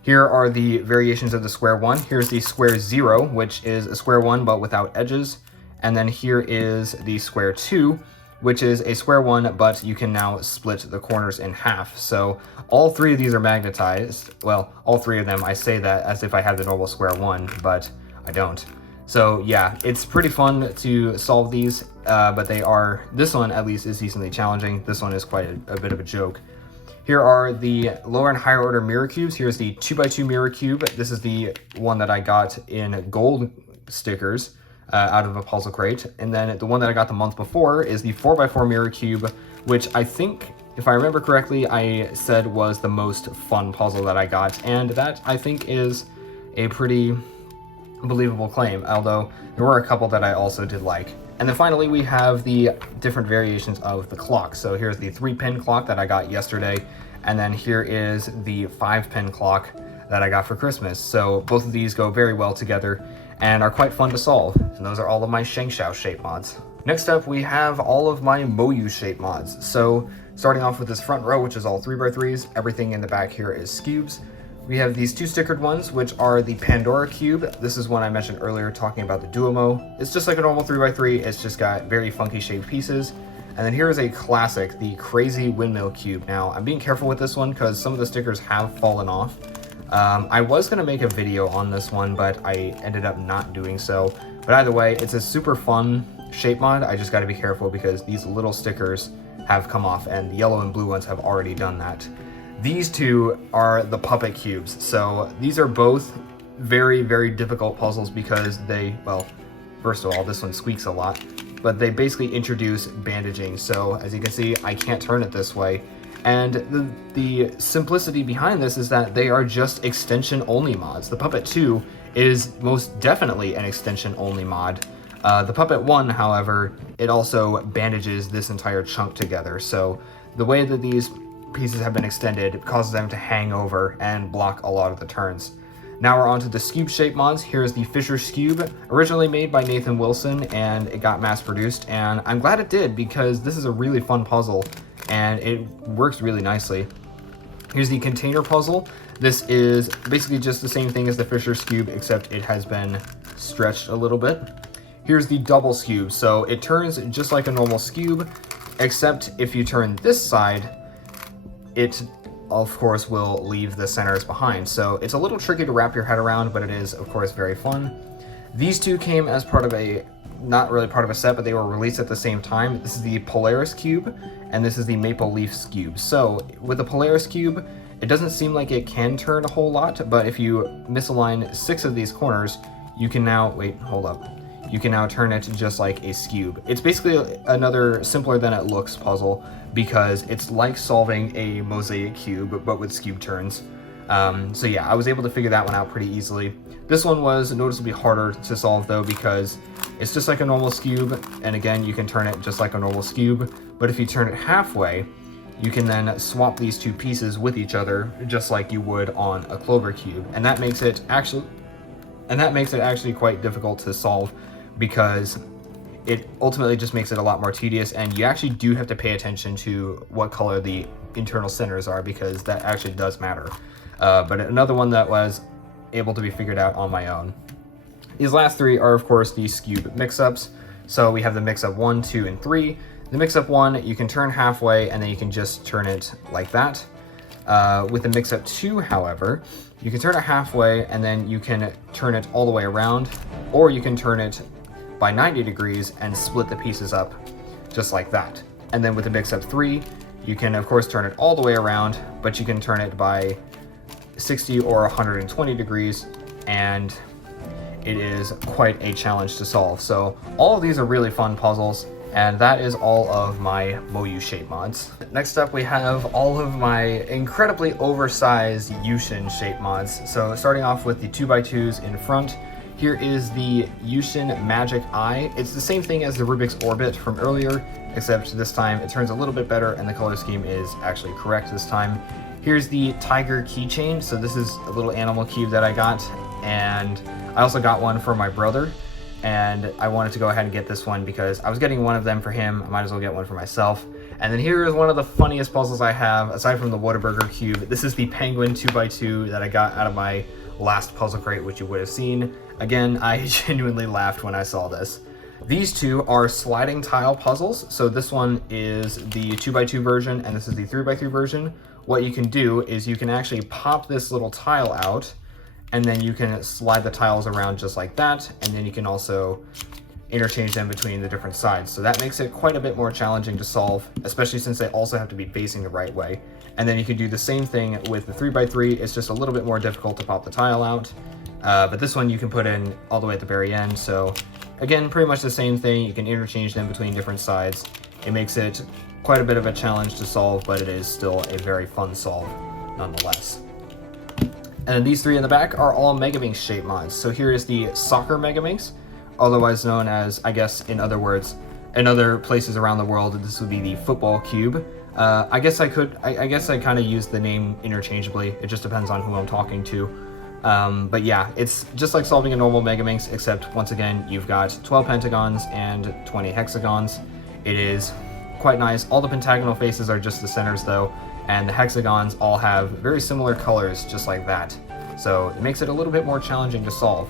Here are the variations of the square one. Here's the square 0, which is a square 1 but without edges. And then here is the square 2, which is a square 1, but you can now split the corners in half. So all three of these are magnetized. Well, all three of them, I say that as if I have the normal square 1, but I don't. So yeah, it's pretty fun to solve these, but they are, this one at least is decently challenging. This one is quite a bit of a joke. Here are the lower and higher order mirror cubes. Here's the 2x2 mirror cube. This is the one that I got in gold stickers out of a puzzle crate. And then the one that I got the month before is the 4x4 mirror cube, which I think, if I remember correctly, I said was the most fun puzzle that I got. And that, I think, is a pretty believable claim, although there were a couple that I also did like. And then finally, we have the different variations of the clock. So here's the 3-pin clock that I got yesterday, and then here is the 5-pin clock that I got for Christmas. So both of these go very well together and are quite fun to solve. And those are all of my Shengshao shape mods. Next up, we have all of my Moyu shape mods. So starting off with this front row, which is all 3x3s, everything in the back here is Skewbs. We have these two stickered ones, which are the Pandora Cube. This is one I mentioned earlier talking about the Duomo. It's just like a normal 3x3, it's just got very funky shaped pieces. And then here is a classic, the Crazy Windmill Cube. Now, I'm being careful with this one because some of the stickers have fallen off. I was going to make a video on this one, but I ended up not doing so. But either way, it's a super fun shape mod. I just got to be careful because these little stickers have come off, and the yellow and blue ones have already done that. These two are the puppet cubes. So these are both very, very difficult puzzles because they, well, first of all, this one squeaks a lot, but they basically introduce bandaging. So as you can see, I can't turn it this way. And the simplicity behind this is that they are just extension only mods. The Puppet 2 is most definitely an extension only mod. The Puppet 1, however, it also bandages this entire chunk together. So the way that these pieces have been extended, it causes them to hang over and block a lot of the turns. Now we're on to the Skewb shape mods. Here's the Fisher Skewb, originally made by Nathan Wilson, and it got mass produced, and I'm glad it did because this is a really fun puzzle and it works really nicely. Here's the container puzzle. This is basically just the same thing as the Fisher Skewb, except it has been stretched a little bit. Here's the double Skewb. So it turns just like a normal Skewb, except if you turn this side, it of course will leave the centers behind. So it's a little tricky to wrap your head around, but it is of course very fun. These two came as part of a, not really part of a set, but they were released at the same time. This is the Polaris Cube, and this is the Maple Leaf Skewb. So with the Polaris Cube, it doesn't seem like it can turn a whole lot, but if you misalign 6 of these corners, you can now, wait, hold up. You can now turn it just like a Skewb. It's basically another simpler than it looks puzzle because it's like solving a mosaic cube, but with Skewb turns. So yeah, I was able to figure that one out pretty easily. This one was noticeably harder to solve though because it's just like a normal Skewb, and again, you can turn it just like a normal Skewb, but if you turn it halfway, you can then swap these two pieces with each other just like you would on a Clover Cube, and that makes it actually quite difficult to solve because it ultimately just makes it a lot more tedious, and you actually do have to pay attention to what color the internal centers are because that actually does matter. But another one that was able to be figured out on my own. These last 3 are of course the Skewb mix-ups. So we have the mix-up 1, 2, and 3. The mix-up 1, you can turn halfway and then you can just turn it like that. With the mix-up 2, however, you can turn it halfway and then you can turn it all the way around, or you can turn it by 90 degrees and split the pieces up just like that. And then with the mix-up 3, you can of course turn it all the way around, but you can turn it by 60 or 120 degrees, and it is quite a challenge to solve. So all of these are really fun puzzles, and that is all of my Moyu shape mods. Next up, we have all of my incredibly oversized Yushin shape mods. So starting off with the 2x2s in front, Here is the Yushin Magic Eye. It's the same thing as the Rubik's Orbit from earlier, except this time it turns a little bit better and the color scheme is actually correct this time. Here's the Tiger Keychain. So this is a little animal cube that I got, and I also got one for my brother, and I wanted to go ahead and get this one because I was getting one of them for him. I might as well get one for myself. And then here is one of the funniest puzzles I have, aside from the Whataburger cube. This is the Penguin 2x2 that I got out of my last puzzle crate, which you would have seen. Again, I genuinely laughed when I saw this. These two are sliding tile puzzles. So this one is the 2x2 version, and this is the 3x3 version. What you can do is you can actually pop this little tile out, and then you can slide the tiles around just like that, and then you can also interchange them between the different sides. So that makes it quite a bit more challenging to solve, especially since they also have to be facing the right way. And then you can do the same thing with the 3x3. It's just a little bit more difficult to pop the tile out. But this one you can put in all the way at the very end. So again, pretty much the same thing. You can interchange them between different sides. It makes it quite a bit of a challenge to solve, but it is still a very fun solve nonetheless. And then these three in the back are all Megaminx shape mods. So here is the Soccer Megaminx, otherwise known as, I guess in other words, in other places around the world, this would be the football cube. I guess I kind of use the name interchangeably. It just depends on who I'm talking to. But yeah, it's just like solving a normal Megaminx, except once again, you've got 12 pentagons and 20 hexagons. It is quite nice. All the pentagonal faces are just the centers though, and the hexagons all have very similar colors, just like that. So it makes it a little bit more challenging to solve.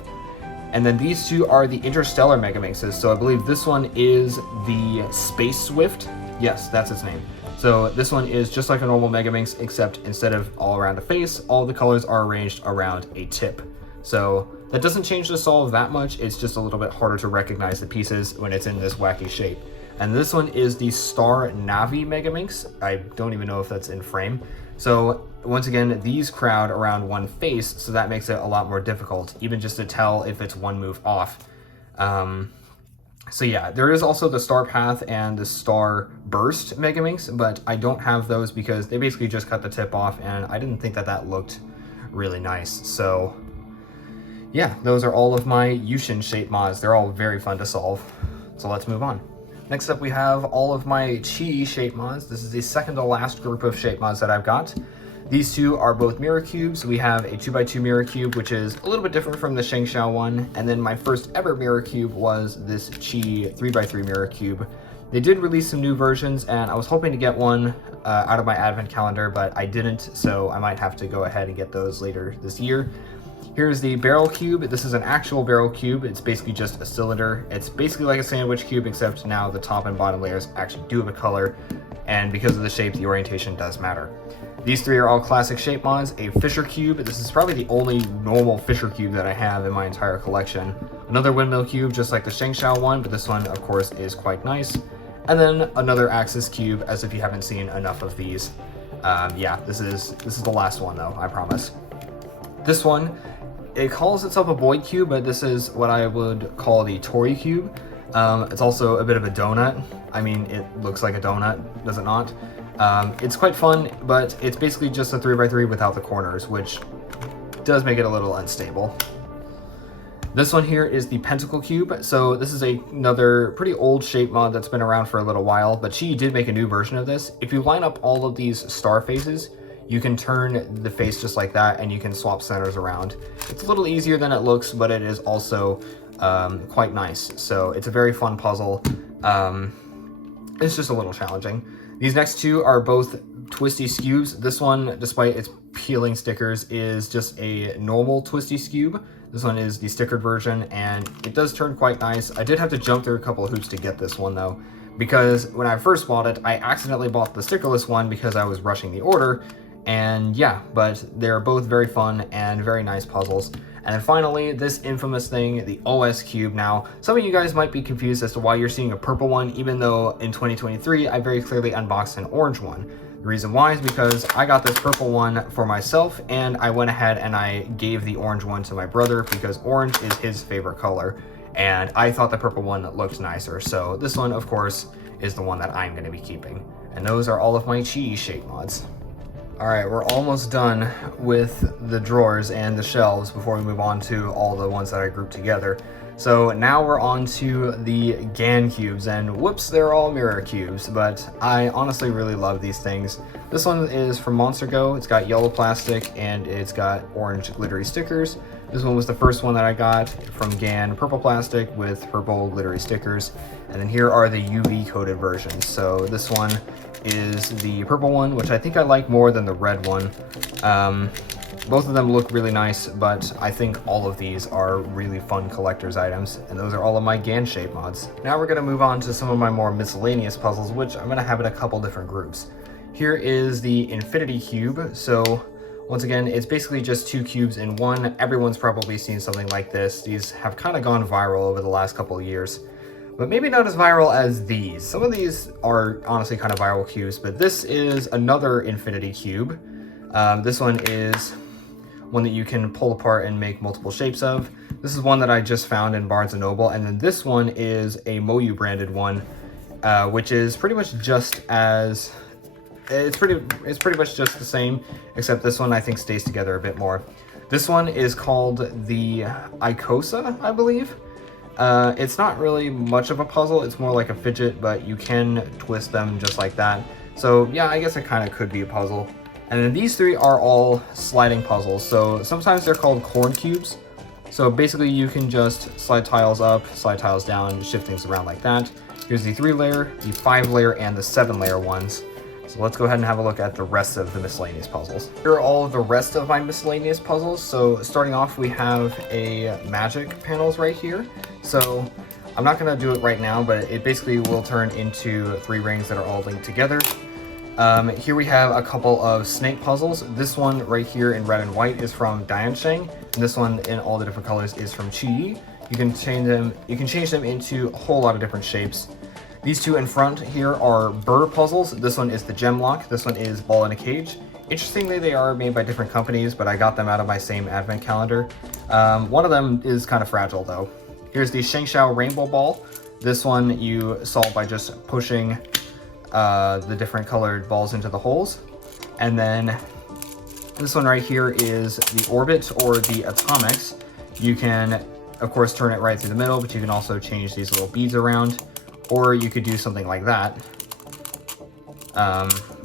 And then these two are the Interstellar Megaminxes. So I believe this one is the Space Swift. Yes, that's its name. So this one is just like a normal Megaminx, except instead of all around a face, all the colors are arranged around a tip. So that doesn't change the solve that much. It's just a little bit harder to recognize the pieces when it's in this wacky shape. And this one is the Star Navi Megaminx. I don't even know if that's in frame. So once again, these crowd around one face, so that makes it a lot more difficult, even just to tell if it's one move off. So yeah, there is also the Star Path and the Star Burst Megaminx, but I don't have those because they basically just cut the tip off, and I didn't think that that looked really nice. So yeah, those are all of my Yushin shape mods. They're all very fun to solve. So let's move on. Next up, we have all of my Chi shape mods. This is the second to last group of shape mods that I've got. These two are both mirror cubes. We have a 2x2 mirror cube, which is a little bit different from the Shengxiao one. And then my first ever mirror cube was this Chi 3x3 mirror cube. They did release some new versions, and I was hoping to get one out of my advent calendar, but I didn't, so I might have to go ahead and get those later this year. Here's the barrel cube. This is an actual barrel cube. It's basically just a cylinder. It's basically like a sandwich cube, except now the top and bottom layers actually do have a color, and because of the shape, the orientation does matter. These three are all classic shape mods. A Fisher cube. This is probably the only normal Fisher cube that I have in my entire collection. Another windmill cube, just like the Shengxiao one, but this one, of course, is quite nice. And then another Axis cube, as if you haven't seen enough of these. Yeah, this is the last one, though, I promise. This one, it calls itself a Void cube, but this is what I would call the Tori cube. It's also a bit of a donut. I mean, it looks like a donut, does it not? It's quite fun, but it's basically just a 3x3 without the corners, which does make it a little unstable. This one here is the Pentacle Cube. So this is another pretty old shape mod that's been around for a little while, but she did make a new version of this. If you line up all of these star faces, you can turn the face just like that, and you can swap centers around. It's a little easier than it looks, but it is also quite nice. So it's a very fun puzzle. It's just a little challenging. These next two are both twisty Skewbs. This one, despite its peeling stickers, is just a normal twisty Skewb. This one is the stickered version, and it does turn quite nice. I did have to jump through a couple of hoops to get this one though, because when I first bought it, I accidentally bought the stickerless one because I was rushing the order. And yeah, but they're both very fun and very nice puzzles. And then finally, this infamous thing, the OS Cube. Now, some of you guys might be confused as to why you're seeing a purple one, even though in 2023, I very clearly unboxed an orange one. The reason why is because I got this purple one for myself, and I went ahead and I gave the orange one to my brother because orange is his favorite color. And I thought the purple one looked nicer. So this one, of course, is the one that I'm going to be keeping. And those are all of my Chi shape mods. Alright, we're almost done with the drawers and the shelves before we move on to all the ones that I grouped together. So now we're on to the GAN cubes, and whoops, they're all mirror cubes, but I honestly really love these things. This one is from Monster Go. It's got yellow plastic and it's got orange glittery stickers. This one was the first one that I got from GAN, purple plastic with purple glittery stickers. And then here are the UV coated versions. So this one is the purple one, which I think I like more than the red one. Both of them look really nice, but I think all of these are really fun collector's items, and those are all of my GAN shape mods. Now we're going to move on to some of my more miscellaneous puzzles, which I'm going to have in a couple different groups. Here is the Infinity Cube. So once again, it's basically just two cubes in one. Everyone's probably seen something like this. These have kind of gone viral over the last couple of years, but maybe not as viral as these. Some of these are honestly kind of viral cubes, but this is another Infinity Cube. This one is one that you can pull apart and make multiple shapes of. This is one that I just found in Barnes & Noble, and then this one is a Moyu branded one, which is pretty much just as, it's pretty much just the same, except this one I think stays together a bit more. This one is called the Ikosa, I believe. It's not really much of a puzzle, it's more like a fidget, but you can twist them just like that. So yeah, I guess it kind of could be a puzzle. And then these three are all sliding puzzles. So sometimes they're called corn cubes. So basically you can just slide tiles up, slide tiles down, shift things around like that. Here's the 3-layer, the 5-layer, and the 7-layer ones. So let's go ahead and have a look at the rest of the miscellaneous puzzles. Here are all of the rest of my miscellaneous puzzles. So starting off, we have a magic panels right here. So I'm not gonna do it right now, but it basically will turn into 3 rings that are all linked together. Here we have a couple of snake puzzles. This one right here in red and white is from Diansheng, and this one in all the different colors is from Chi. You can change them into a whole lot of different shapes. These two in front here are burr puzzles. This one is the gem lock. This one is ball in a cage. Interestingly, they are made by different companies, but I got them out of my same advent calendar. One of them is kind of fragile though. Here's the Shengshao rainbow ball. This one you solve by just pushing the different colored balls into the holes. And then this one right here is the orbit or the atomics. You can of course turn it right through the middle, but you can also change these little beads around, or you could do something like that,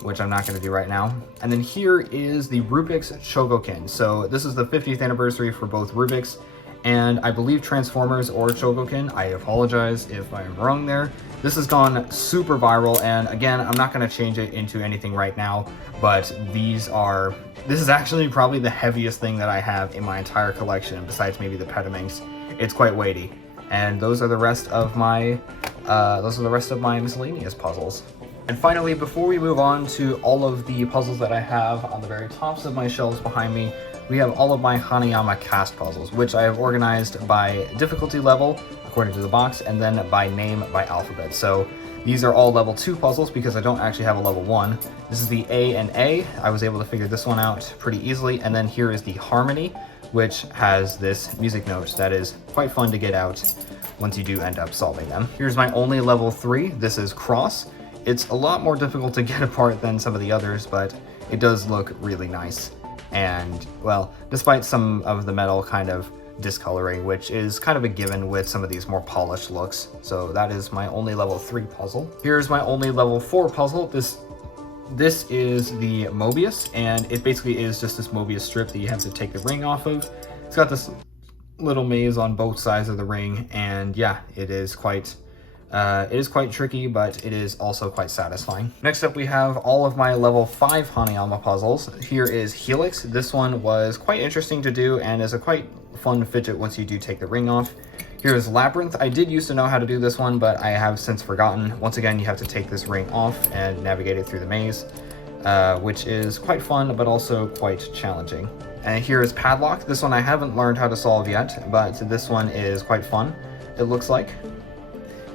which I'm not going to do right now. And then here is the Rubik's Chogokin. So this is the 50th anniversary for both Rubik's and I believe Transformers or Chogokin. I apologize if I'm wrong there. This has gone super viral, and again, I'm not going to change it into anything right now, but this is actually probably the heaviest thing that I have in my entire collection, besides maybe the Pyraminx. It's quite weighty. And those are the rest of my miscellaneous puzzles. And finally, before we move on to all of the puzzles that I have on the very tops of my shelves behind me, we have all of my Hanayama cast puzzles, which I have organized by difficulty level, according to the box, and then by name by alphabet. So these are all level 2 puzzles because I don't actually have a level 1. This is the A and A. I was able to figure this one out pretty easily. And then here is the Harmony, which has this music note that is quite fun to get out once you do end up solving them. Here's my only level 3. This is Cross. It's a lot more difficult to get apart than some of the others, but it does look really nice. And, well, despite some of the metal kind of discoloring, which is kind of a given with some of these more polished looks. So that is my only level 3 puzzle. Here's my only level 4 puzzle. This is the Mobius, and it basically is just this Mobius strip that you have to take the ring off of. It's got this little maze on both sides of the ring, and yeah, it is quite tricky, but it is also quite satisfying. Next up, we have all of my level 5 Hanayama puzzles. Here is Helix. This one was quite interesting to do and is a quite fun fidget once you do take the ring off. Here is Labyrinth. I did used to know how to do this one, but I have since forgotten. Once again, you have to take this ring off and navigate it through the maze, which is quite fun, but also quite challenging. And here is Padlock. This one I haven't learned how to solve yet, but this one is quite fun, it looks like.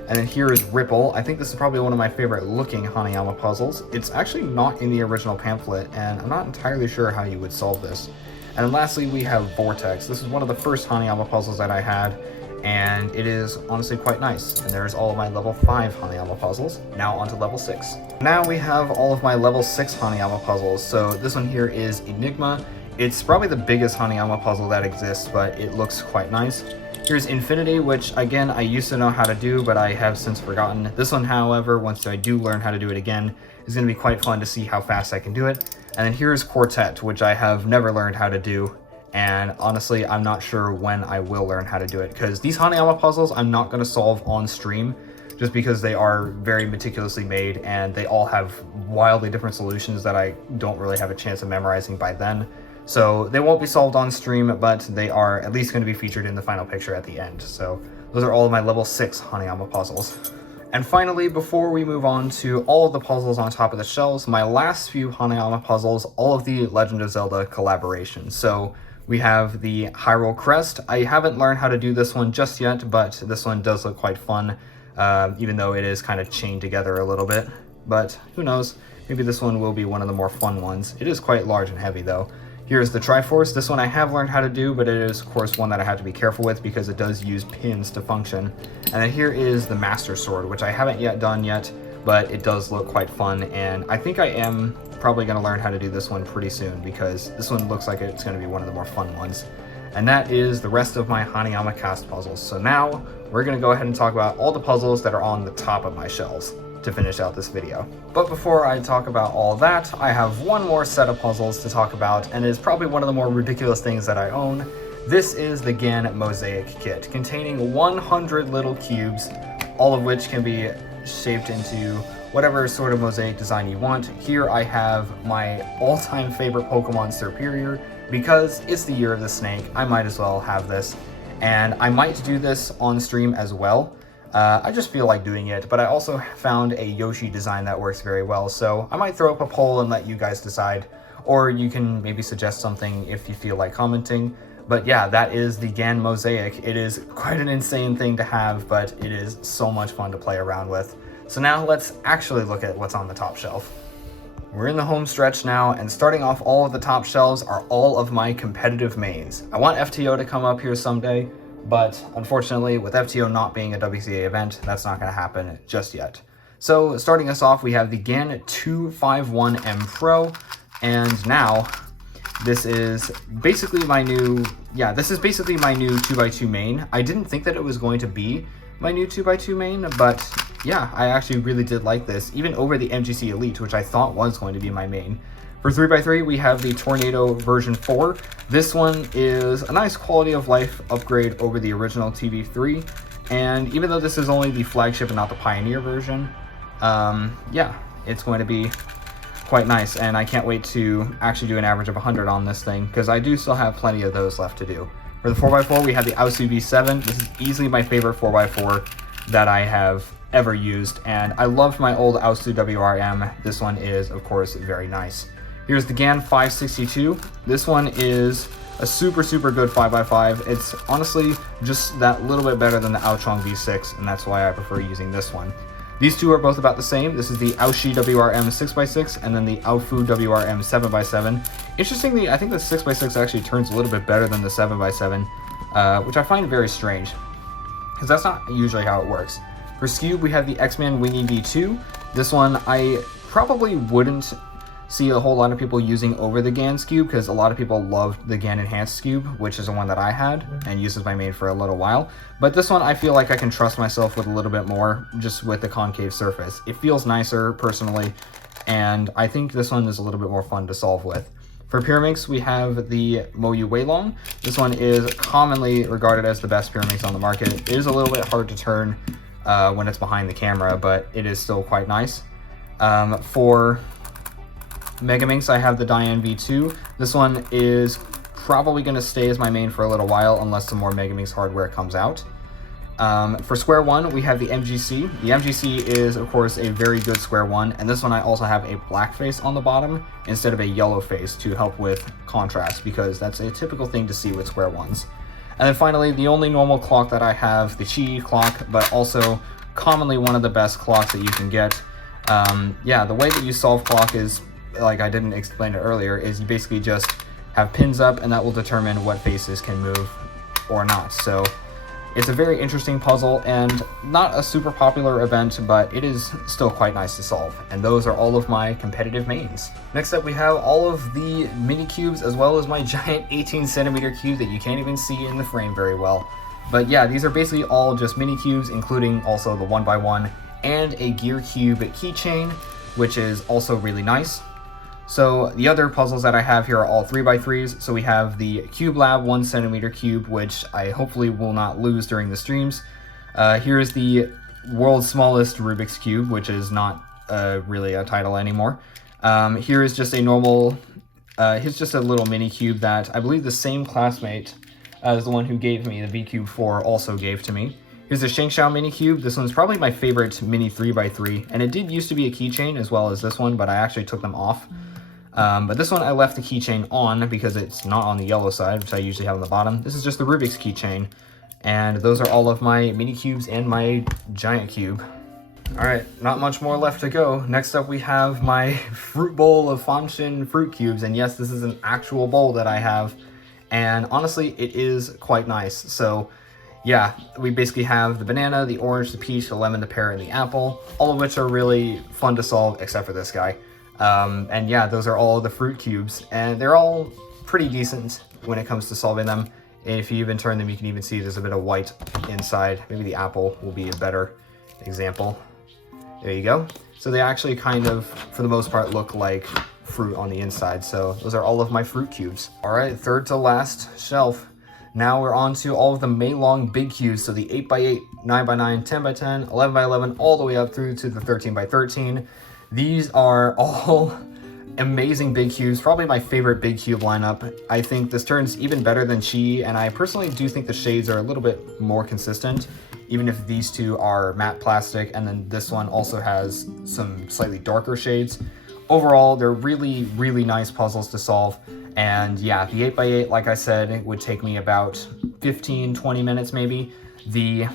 And then here is Ripple. I think this is probably one of my favorite looking Hanayama puzzles. It's actually not in the original pamphlet, and I'm not entirely sure how you would solve this. And then lastly, we have Vortex. This is one of the first Hanayama puzzles that I had, and it is honestly quite nice. And there's all of my level 5 Hanayama puzzles. Now onto level 6. Now we have all of my level 6 Hanayama puzzles. So this one here is Enigma. It's probably the biggest Hanayama puzzle that exists, but it looks quite nice. Here's Infinity, which again, I used to know how to do, but I have since forgotten. This one, however, once I do learn how to do it again, is going to be quite fun to see how fast I can do it. And then here's Quartet, which I have never learned how to do. And honestly, I'm not sure when I will learn how to do it, because these Hanayama puzzles I'm not going to solve on stream, just because they are very meticulously made and they all have wildly different solutions that I don't really have a chance of memorizing by then. So they won't be solved on stream, but they are at least going to be featured in the final picture at the end. So those are all of my level 6 Hanayama puzzles. And finally, before we move on to all of the puzzles on top of the shelves, my last few Hanayama puzzles, all of the Legend of Zelda collaborations. So we have the Hyrule Crest. I haven't learned how to do this one just yet, but this one does look quite fun, even though it is kind of chained together a little bit. But who knows, maybe this one will be one of the more fun ones. It is quite large and heavy though. Here's the Triforce. This one I have learned how to do, but it is of course one that I have to be careful with because it does use pins to function. And then here is the Master Sword, which I haven't yet done yet, but it does look quite fun, and I think I am probably going to learn how to do this one pretty soon because this one looks like it's going to be one of the more fun ones. And that is the rest of my Hanayama cast puzzles. So now we're going to go ahead and talk about all the puzzles that are on the top of my shelves to finish out this video. But before I talk about all that, I have one more set of puzzles to talk about, and it is probably one of the more ridiculous things that I own. This is the GAN Mosaic Kit, containing 100 little cubes, all of which can be shaped into whatever sort of mosaic design you want. Here I have my all-time favorite Pokemon Serperior. Because it's the year of the snake, I might as well have this. And I might do this on stream as well. I just feel like doing it, but I also found a Yoshi design that works very well, so I might throw up a poll and let you guys decide, or you can maybe suggest something if you feel like commenting. But yeah, that is the GAN Mosaic. It is quite an insane thing to have, but it is so much fun to play around with. So now let's actually look at what's on the top shelf. We're in the home stretch now, and starting off all of the top shelves are all of my competitive mains. I want FTO to come up here someday, but unfortunately, with FTO not being a WCA event, that's not going to happen just yet. So starting us off, we have the GAN 251M Pro, and now this is basically my new, this is basically my new 2x2 main. I didn't think that it was going to be my new 2x2 main, but yeah, I actually really did like this, even over the MGC Elite, which I thought was going to be my main. For 3x3, we have the Tornado version 4. This one is a nice quality of life upgrade over the original TV3, and even though this is only the flagship and not the Pioneer version, yeah, it's going to be quite nice, and I can't wait to actually do an average of 100 on this thing, because I do still have plenty of those left to do. For the 4x4, we have the Aosu V7. This is easily my favorite 4x4 that I have ever used, and I loved my old Aosu WRM. This one is, of course, very nice. Here's the GAN 562. This one is a super good 5x5. It's honestly just that little bit better than the Aochong V6, and that's why I prefer using this one. These two are both about the same. This is the Aoshi WRM 6x6 and then the Aofu WRM 7x7. Interestingly, I think the 6x6 actually turns a little bit better than the 7x7, which I find very strange, because that's not usually how it works. For Skewb, we have the X-Man Wingy V2. This one I probably wouldn't see a whole lot of people using over the GAN Skewb, because a lot of people loved the GAN Enhanced Skewb, which is the one that I had and used as my main for a little while. But this one I feel like I can trust myself with a little bit more, just with the concave surface. It feels nicer personally, and I think this one is a little bit more fun to solve with. For Pyraminx, we have the Moyu Weilong. This one is commonly regarded as the best Pyraminx on the market. It is a little bit hard to turn when it's behind the camera, but it is still quite nice. For Megaminx, I have the Diane V2. This one is probably going to stay as my main for a little while unless some more Megaminx hardware comes out. For Square One, we have the MGC. The MGC is, of course, a very good Square One, and this one I also have a black face on the bottom instead of a yellow face to help with contrast, because that's a typical thing to see with Square Ones. And then finally, the only normal clock that I have, the Chi clock, but also commonly one of the best clocks that you can get. Yeah, the way that you solve clock is, like I didn't explain it earlier, is you basically just have pins up and that will determine what faces can move or not. So It's a very interesting puzzle and not a super popular event, but it is still quite nice to solve. And those are all of my competitive mains. Next up, we have all of the mini cubes as well as my giant 18 centimeter cube that you can't even see in the frame very well. But yeah, these are basically all just mini cubes, including also the 1x1 and a gear cube keychain, which is also really nice. So the other puzzles that I have here are all 3x3s. So we have the Cube Lab 1 centimeter cube, which I hopefully will not lose during the streams. Here's the world's smallest Rubik's Cube, which is not really a title anymore. Here is just a normal, here's just a little mini cube that I believe the same classmate as the one who gave me the V-Cube 4 also gave to me. Here's a Shengshao mini cube. This one's probably my favorite mini 3x3, and it did used to be a keychain as well as this one, but I actually took them off. But this one I left the keychain on because it's not on the yellow side, which I usually have on the bottom. This is just the Rubik's keychain, and those are all of my mini cubes and my giant cube. Alright, not much more left to go. Next up we have my fruit bowl of Fangshi fruit cubes, and yes, this is an actual bowl that I have, and honestly, it is quite nice. So yeah, we basically have the banana, the orange, the peach, the lemon, the pear, and the apple, all of which are really fun to solve, except for this guy. And yeah, those are all the fruit cubes, and they're all pretty decent when it comes to solving them. And if you even turn them, you can even see there's a bit of white inside. Maybe the apple will be a better example. There you go. So they actually kind of, for the most part, look like fruit on the inside. So those are all of my fruit cubes. All right, third to last shelf. Now we're on to all of the Meilong big cubes. So the 8x8, 9x9, 10x10, 11x11, all the way up through to the 13x13. These are all amazing big cubes, probably my favorite big cube lineup. I think this turns even better than Chi, and I personally do think the shades are a little bit more consistent, even if these two are matte plastic, and then this one also has some slightly darker shades. Overall, they're really, really nice puzzles to solve, and yeah, the 8x8, like I said, would take me about 15-20 minutes maybe. The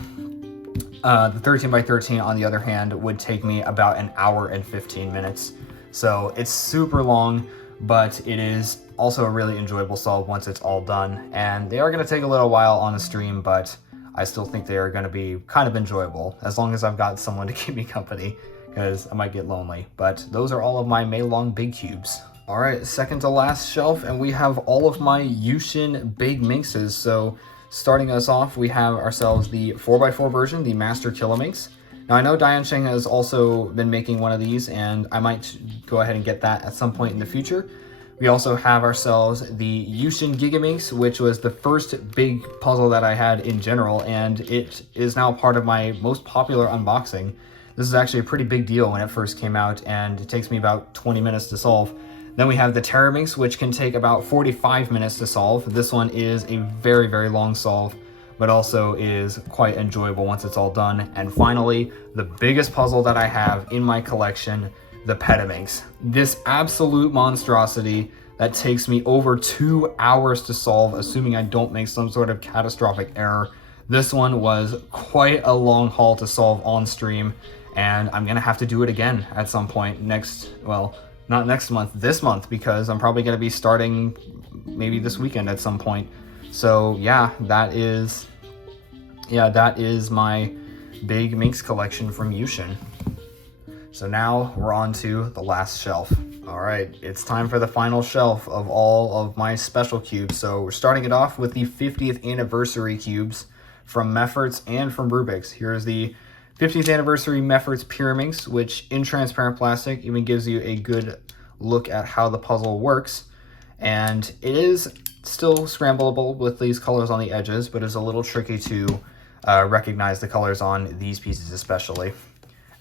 13x13, on the other hand, would take me about an hour and 15 minutes. So it's super long, but it is also a really enjoyable solve once it's all done. And they are going to take a little while on the stream, but I still think they are going to be kind of enjoyable, as long as I've got someone to keep me company, because I might get lonely. But those are all of my Meilong big cubes. All right, second to last shelf, and we have all of my Yushin big minxes. So starting us off, we have ourselves the 4x4 version, the Master Pyraminx. Now I know Diansheng has also been making one of these, and I might go ahead and get that at some point in the future. We also have ourselves the Yushin Gigaminx, which was the first big puzzle that I had in general, and it is now part of my most popular unboxing. This is actually a pretty big deal when it first came out, and it takes me about 20 minutes to solve. Then we have the Terraminx, which can take about 45 minutes to solve. This one is a very, very long solve, but also is quite enjoyable once it's all done. And finally, the biggest puzzle that I have in my collection, the Pyraminx. This absolute monstrosity that takes me over 2 hours to solve, assuming I don't make some sort of catastrophic error. This one was quite a long haul to solve on stream, and I'm gonna have to do it again at some point not next month, this month, because I'm probably going to be starting maybe this weekend at some point. So yeah, that is my big minx collection from Yushin. So now we're on to the last shelf. All right, it's time for the final shelf of all of my special cubes. So we're starting it off with the 50th anniversary cubes from Mefferts and from Rubik's. Here's the 50th anniversary Mefferts Pyraminx, which in transparent plastic even gives you a good look at how the puzzle works. And it is still scrambleable with these colors on the edges, but it's a little tricky to recognize the colors on these pieces especially.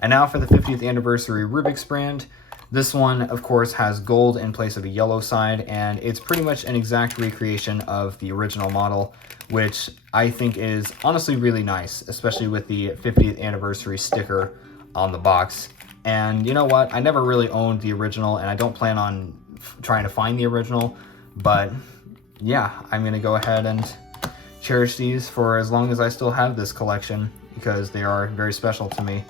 And now for the 50th anniversary Rubik's brand. This one, of course, has gold in place of a yellow side, and it's pretty much an exact recreation of the original model, which I think is honestly really nice, especially with the 50th anniversary sticker on the box. And you know what? I never really owned the original, and I don't plan on trying to find the original, but yeah, I'm going to go ahead and cherish these for as long as I still have this collection, because they are very special to me.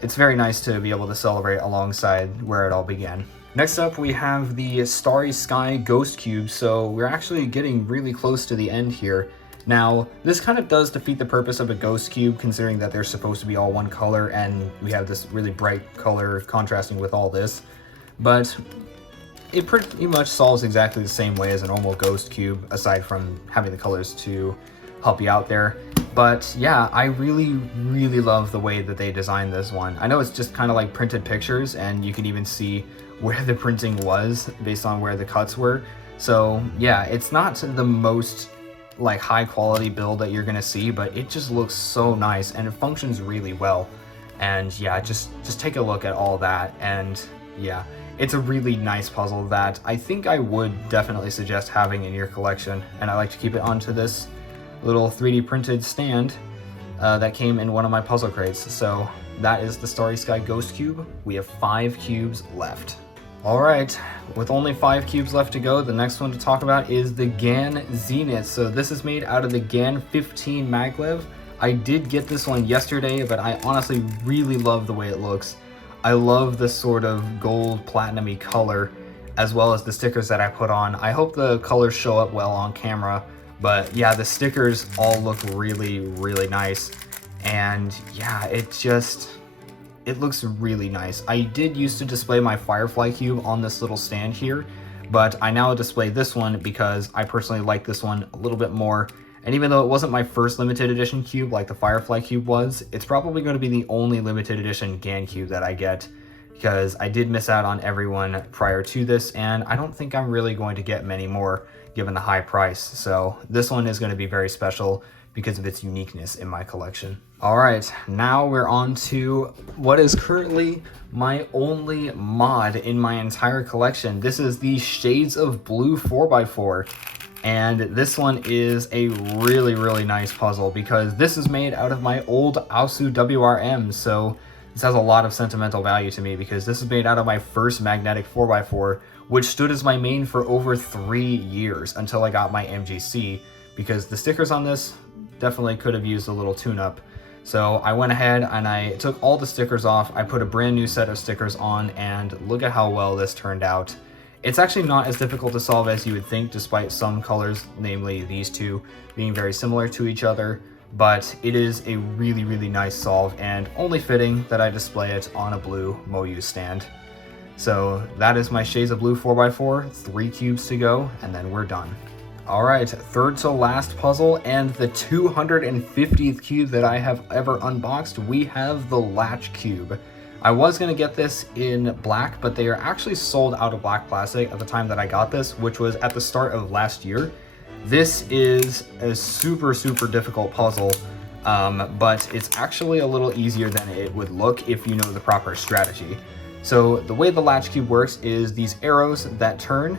It's very nice to be able to celebrate alongside where it all began. Next up, we have the Starry Sky Ghost Cube. So we're actually getting really close to the end here. Now, this kind of does defeat the purpose of a ghost cube, considering that they're supposed to be all one color, and we have this really bright color contrasting with all this. But it pretty much solves exactly the same way as a normal ghost cube, aside from having the colors to help you out there. But yeah, I really love the way that they designed this one. I know it's just kind of like printed pictures, and you can even see where the printing was based on where the cuts were. So yeah, it's not the most like high quality build that you're gonna see, but it just looks so nice and it functions really well. And yeah, just take a look at all that, and yeah, it's a really nice puzzle that I think I would definitely suggest having in your collection. And I like to keep it onto this little 3D printed stand that came in one of my puzzle crates. So that is the Starry Sky Ghost Cube. We have 5 cubes left. All right, with only 5 cubes left to go, the next one to talk about is the GAN Zenith. So this is made out of the GAN 15 maglev. I did get this one yesterday, but I honestly really love the way it looks. I love the sort of gold platinum-y color, as well as the stickers that I put on. I hope the colors show up well on camera, but yeah, the stickers all look really nice. And yeah, it looks really nice. I did used to display my Firefly cube on this little stand here, but I now display this one because I personally like this one a little bit more. And even though it wasn't my first limited edition cube like the Firefly cube was, it's probably going to be the only limited edition GAN cube that I get, because I did miss out on everyone prior to this, and I don't think I'm really going to get many more given the high price. So this one is going to be very special because of its uniqueness in my collection. All right, now we're on to what is currently my only mod in my entire collection. This is the Shades of Blue 4x4. And this one is a really nice puzzle because this is made out of my old Aosu WRM. So this has a lot of sentimental value to me because this is made out of my first magnetic 4x4, which stood as my main for over 3 years until I got my MGC, because the stickers on this definitely could have used a little tune-up. So I went ahead and I took all the stickers off, I put a brand new set of stickers on, and look at how well this turned out. It's actually not as difficult to solve as you would think, despite some colors, namely these two, being very similar to each other, but it is a really nice solve, and only fitting that I display it on a blue Moyu stand. So that is my Shades of Blue 4x4, 3 cubes to go, and then we're done. Alright, third to last puzzle, and the 250th cube that I have ever unboxed, we have the Latch Cube. I was going to get this in black, but they are actually sold out of black plastic at the time that I got this, which was at the start of last year. This is a super difficult puzzle, but it's actually a little easier than it would look if you know the proper strategy. So the way the Latch Cube works is these arrows that turn.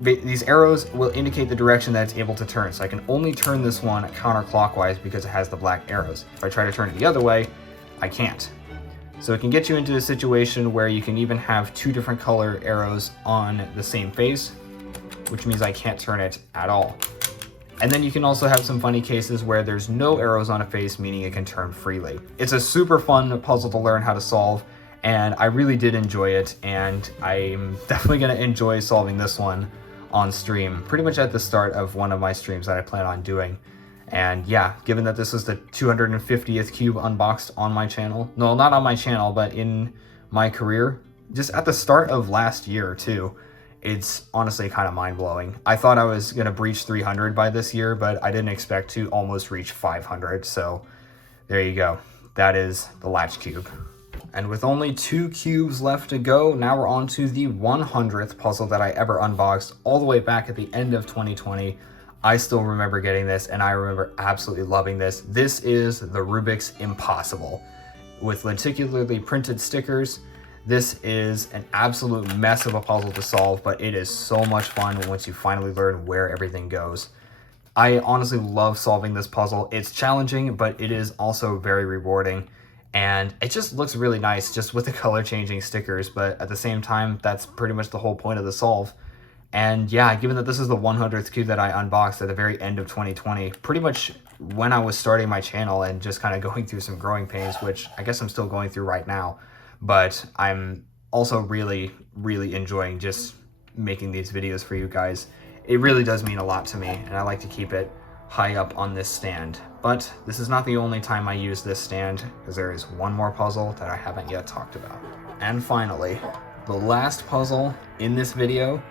These arrows will indicate the direction that it's able to turn. So I can only turn this one counterclockwise because it has the black arrows. If I try to turn it the other way, I can't. So it can get you into a situation where you can even have 2 different color arrows on the same face, which means I can't turn it at all. And then you can also have some funny cases where there's no arrows on a face, meaning it can turn freely. It's a super fun puzzle to learn how to solve, and I really did enjoy it, and I'm definitely going to enjoy solving this one on stream, pretty much at the start of one of my streams that I plan on doing. And yeah, given that this is the 250th cube unboxed on my channel, no, not on my channel, but in my career, just at the start of last year too, it's honestly kind of mind-blowing. I thought I was going to breach 300 by this year, but I didn't expect to almost reach 500, so there you go. That is the Latch Cube. And with only 2 cubes left to go, now we're on to the 100th puzzle that I ever unboxed, all the way back at the end of 2020. I still remember getting this, and I remember absolutely loving this. This is the Rubik's Impossible. With lenticularly printed stickers, this is an absolute mess of a puzzle to solve, but it is so much fun once you finally learn where everything goes. I honestly love solving this puzzle. It's challenging, but it is also very rewarding. And it just looks really nice just with the color changing stickers, but at the same time, that's pretty much the whole point of the solve. And yeah, given that this is the 100th cube that I unboxed at the very end of 2020, pretty much when I was starting my channel and just kind of going through some growing pains, which I guess I'm still going through right now, but I'm also really enjoying just making these videos for you guys. It really does mean a lot to me, and I like to keep it high up on this stand. But this is not the only time I use this stand, because there is one more puzzle that I haven't yet talked about. And finally, the last puzzle in this video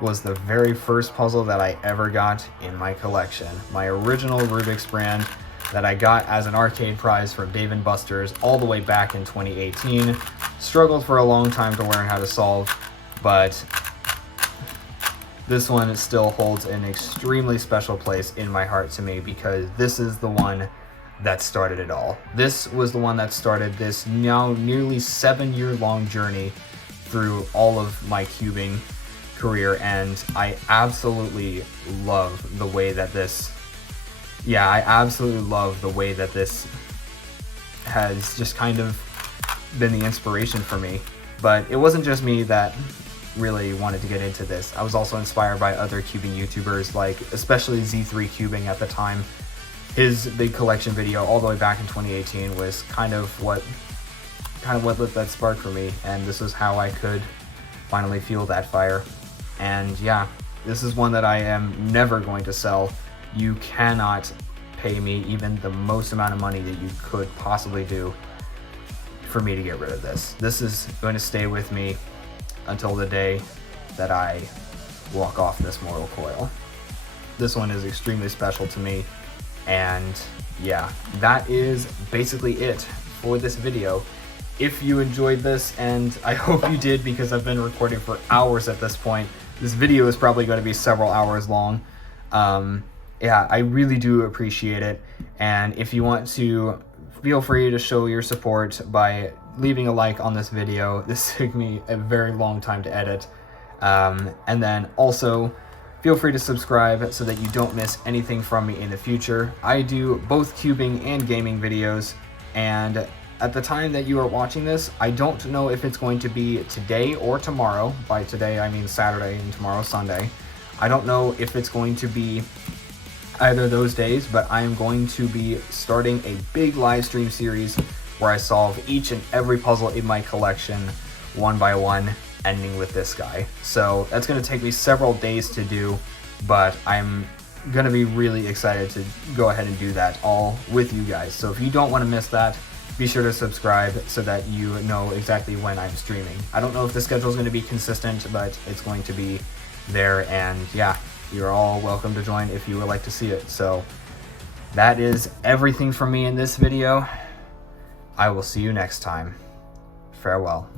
was the very first puzzle that I ever got in my collection. My original Rubik's brand that I got as an arcade prize from Dave & Buster's all the way back in 2018. Struggled for a long time to learn how to solve, but this one still holds an extremely special place in my heart to me, because this is the one that started it all. This was the one that started this now nearly 7-year-long journey through all of my cubing career, and I absolutely love the way that this has just kind of been the inspiration for me. But it wasn't just me that really wanted to get into this. I was also inspired by other cubing YouTubers, like especially Z3 Cubing at the time. His big collection video all the way back in 2018 was kind of what lit that spark for me, and this is how I could finally fuel that fire. And yeah, this is one that I am never going to sell. You cannot pay me even the most amount of money that you could possibly do for me to get rid of this. This is going to stay with me until the day that I walk off this mortal coil. This one is extremely special to me, and yeah, that is basically it for this video. If you enjoyed this, and I hope you did, because I've been recording for hours at this point. This video is probably going to be several hours long. Yeah, I really do appreciate it, and if you want to, feel free to show your support by leaving a like on this video. This took me a very long time to edit. And then also, feel free to subscribe so that you don't miss anything from me in the future. I do both cubing and gaming videos, and at the time that you are watching this, I don't know if it's going to be today or tomorrow. By today, I mean Saturday, and tomorrow, Sunday. I don't know if it's going to be either of those days, but I am going to be starting a big live stream series where I solve each and every puzzle in my collection one by one, ending with this guy. So that's going to take me several days to do, but I'm going to be really excited to go ahead and do that all with you guys. So if you don't want to miss that, be sure to subscribe so that you know exactly when I'm streaming. I don't know if the schedule is going to be consistent, but it's going to be there, and yeah, you're all welcome to join if you would like to see it. So that is everything from me in this video. I will see you next time. Farewell.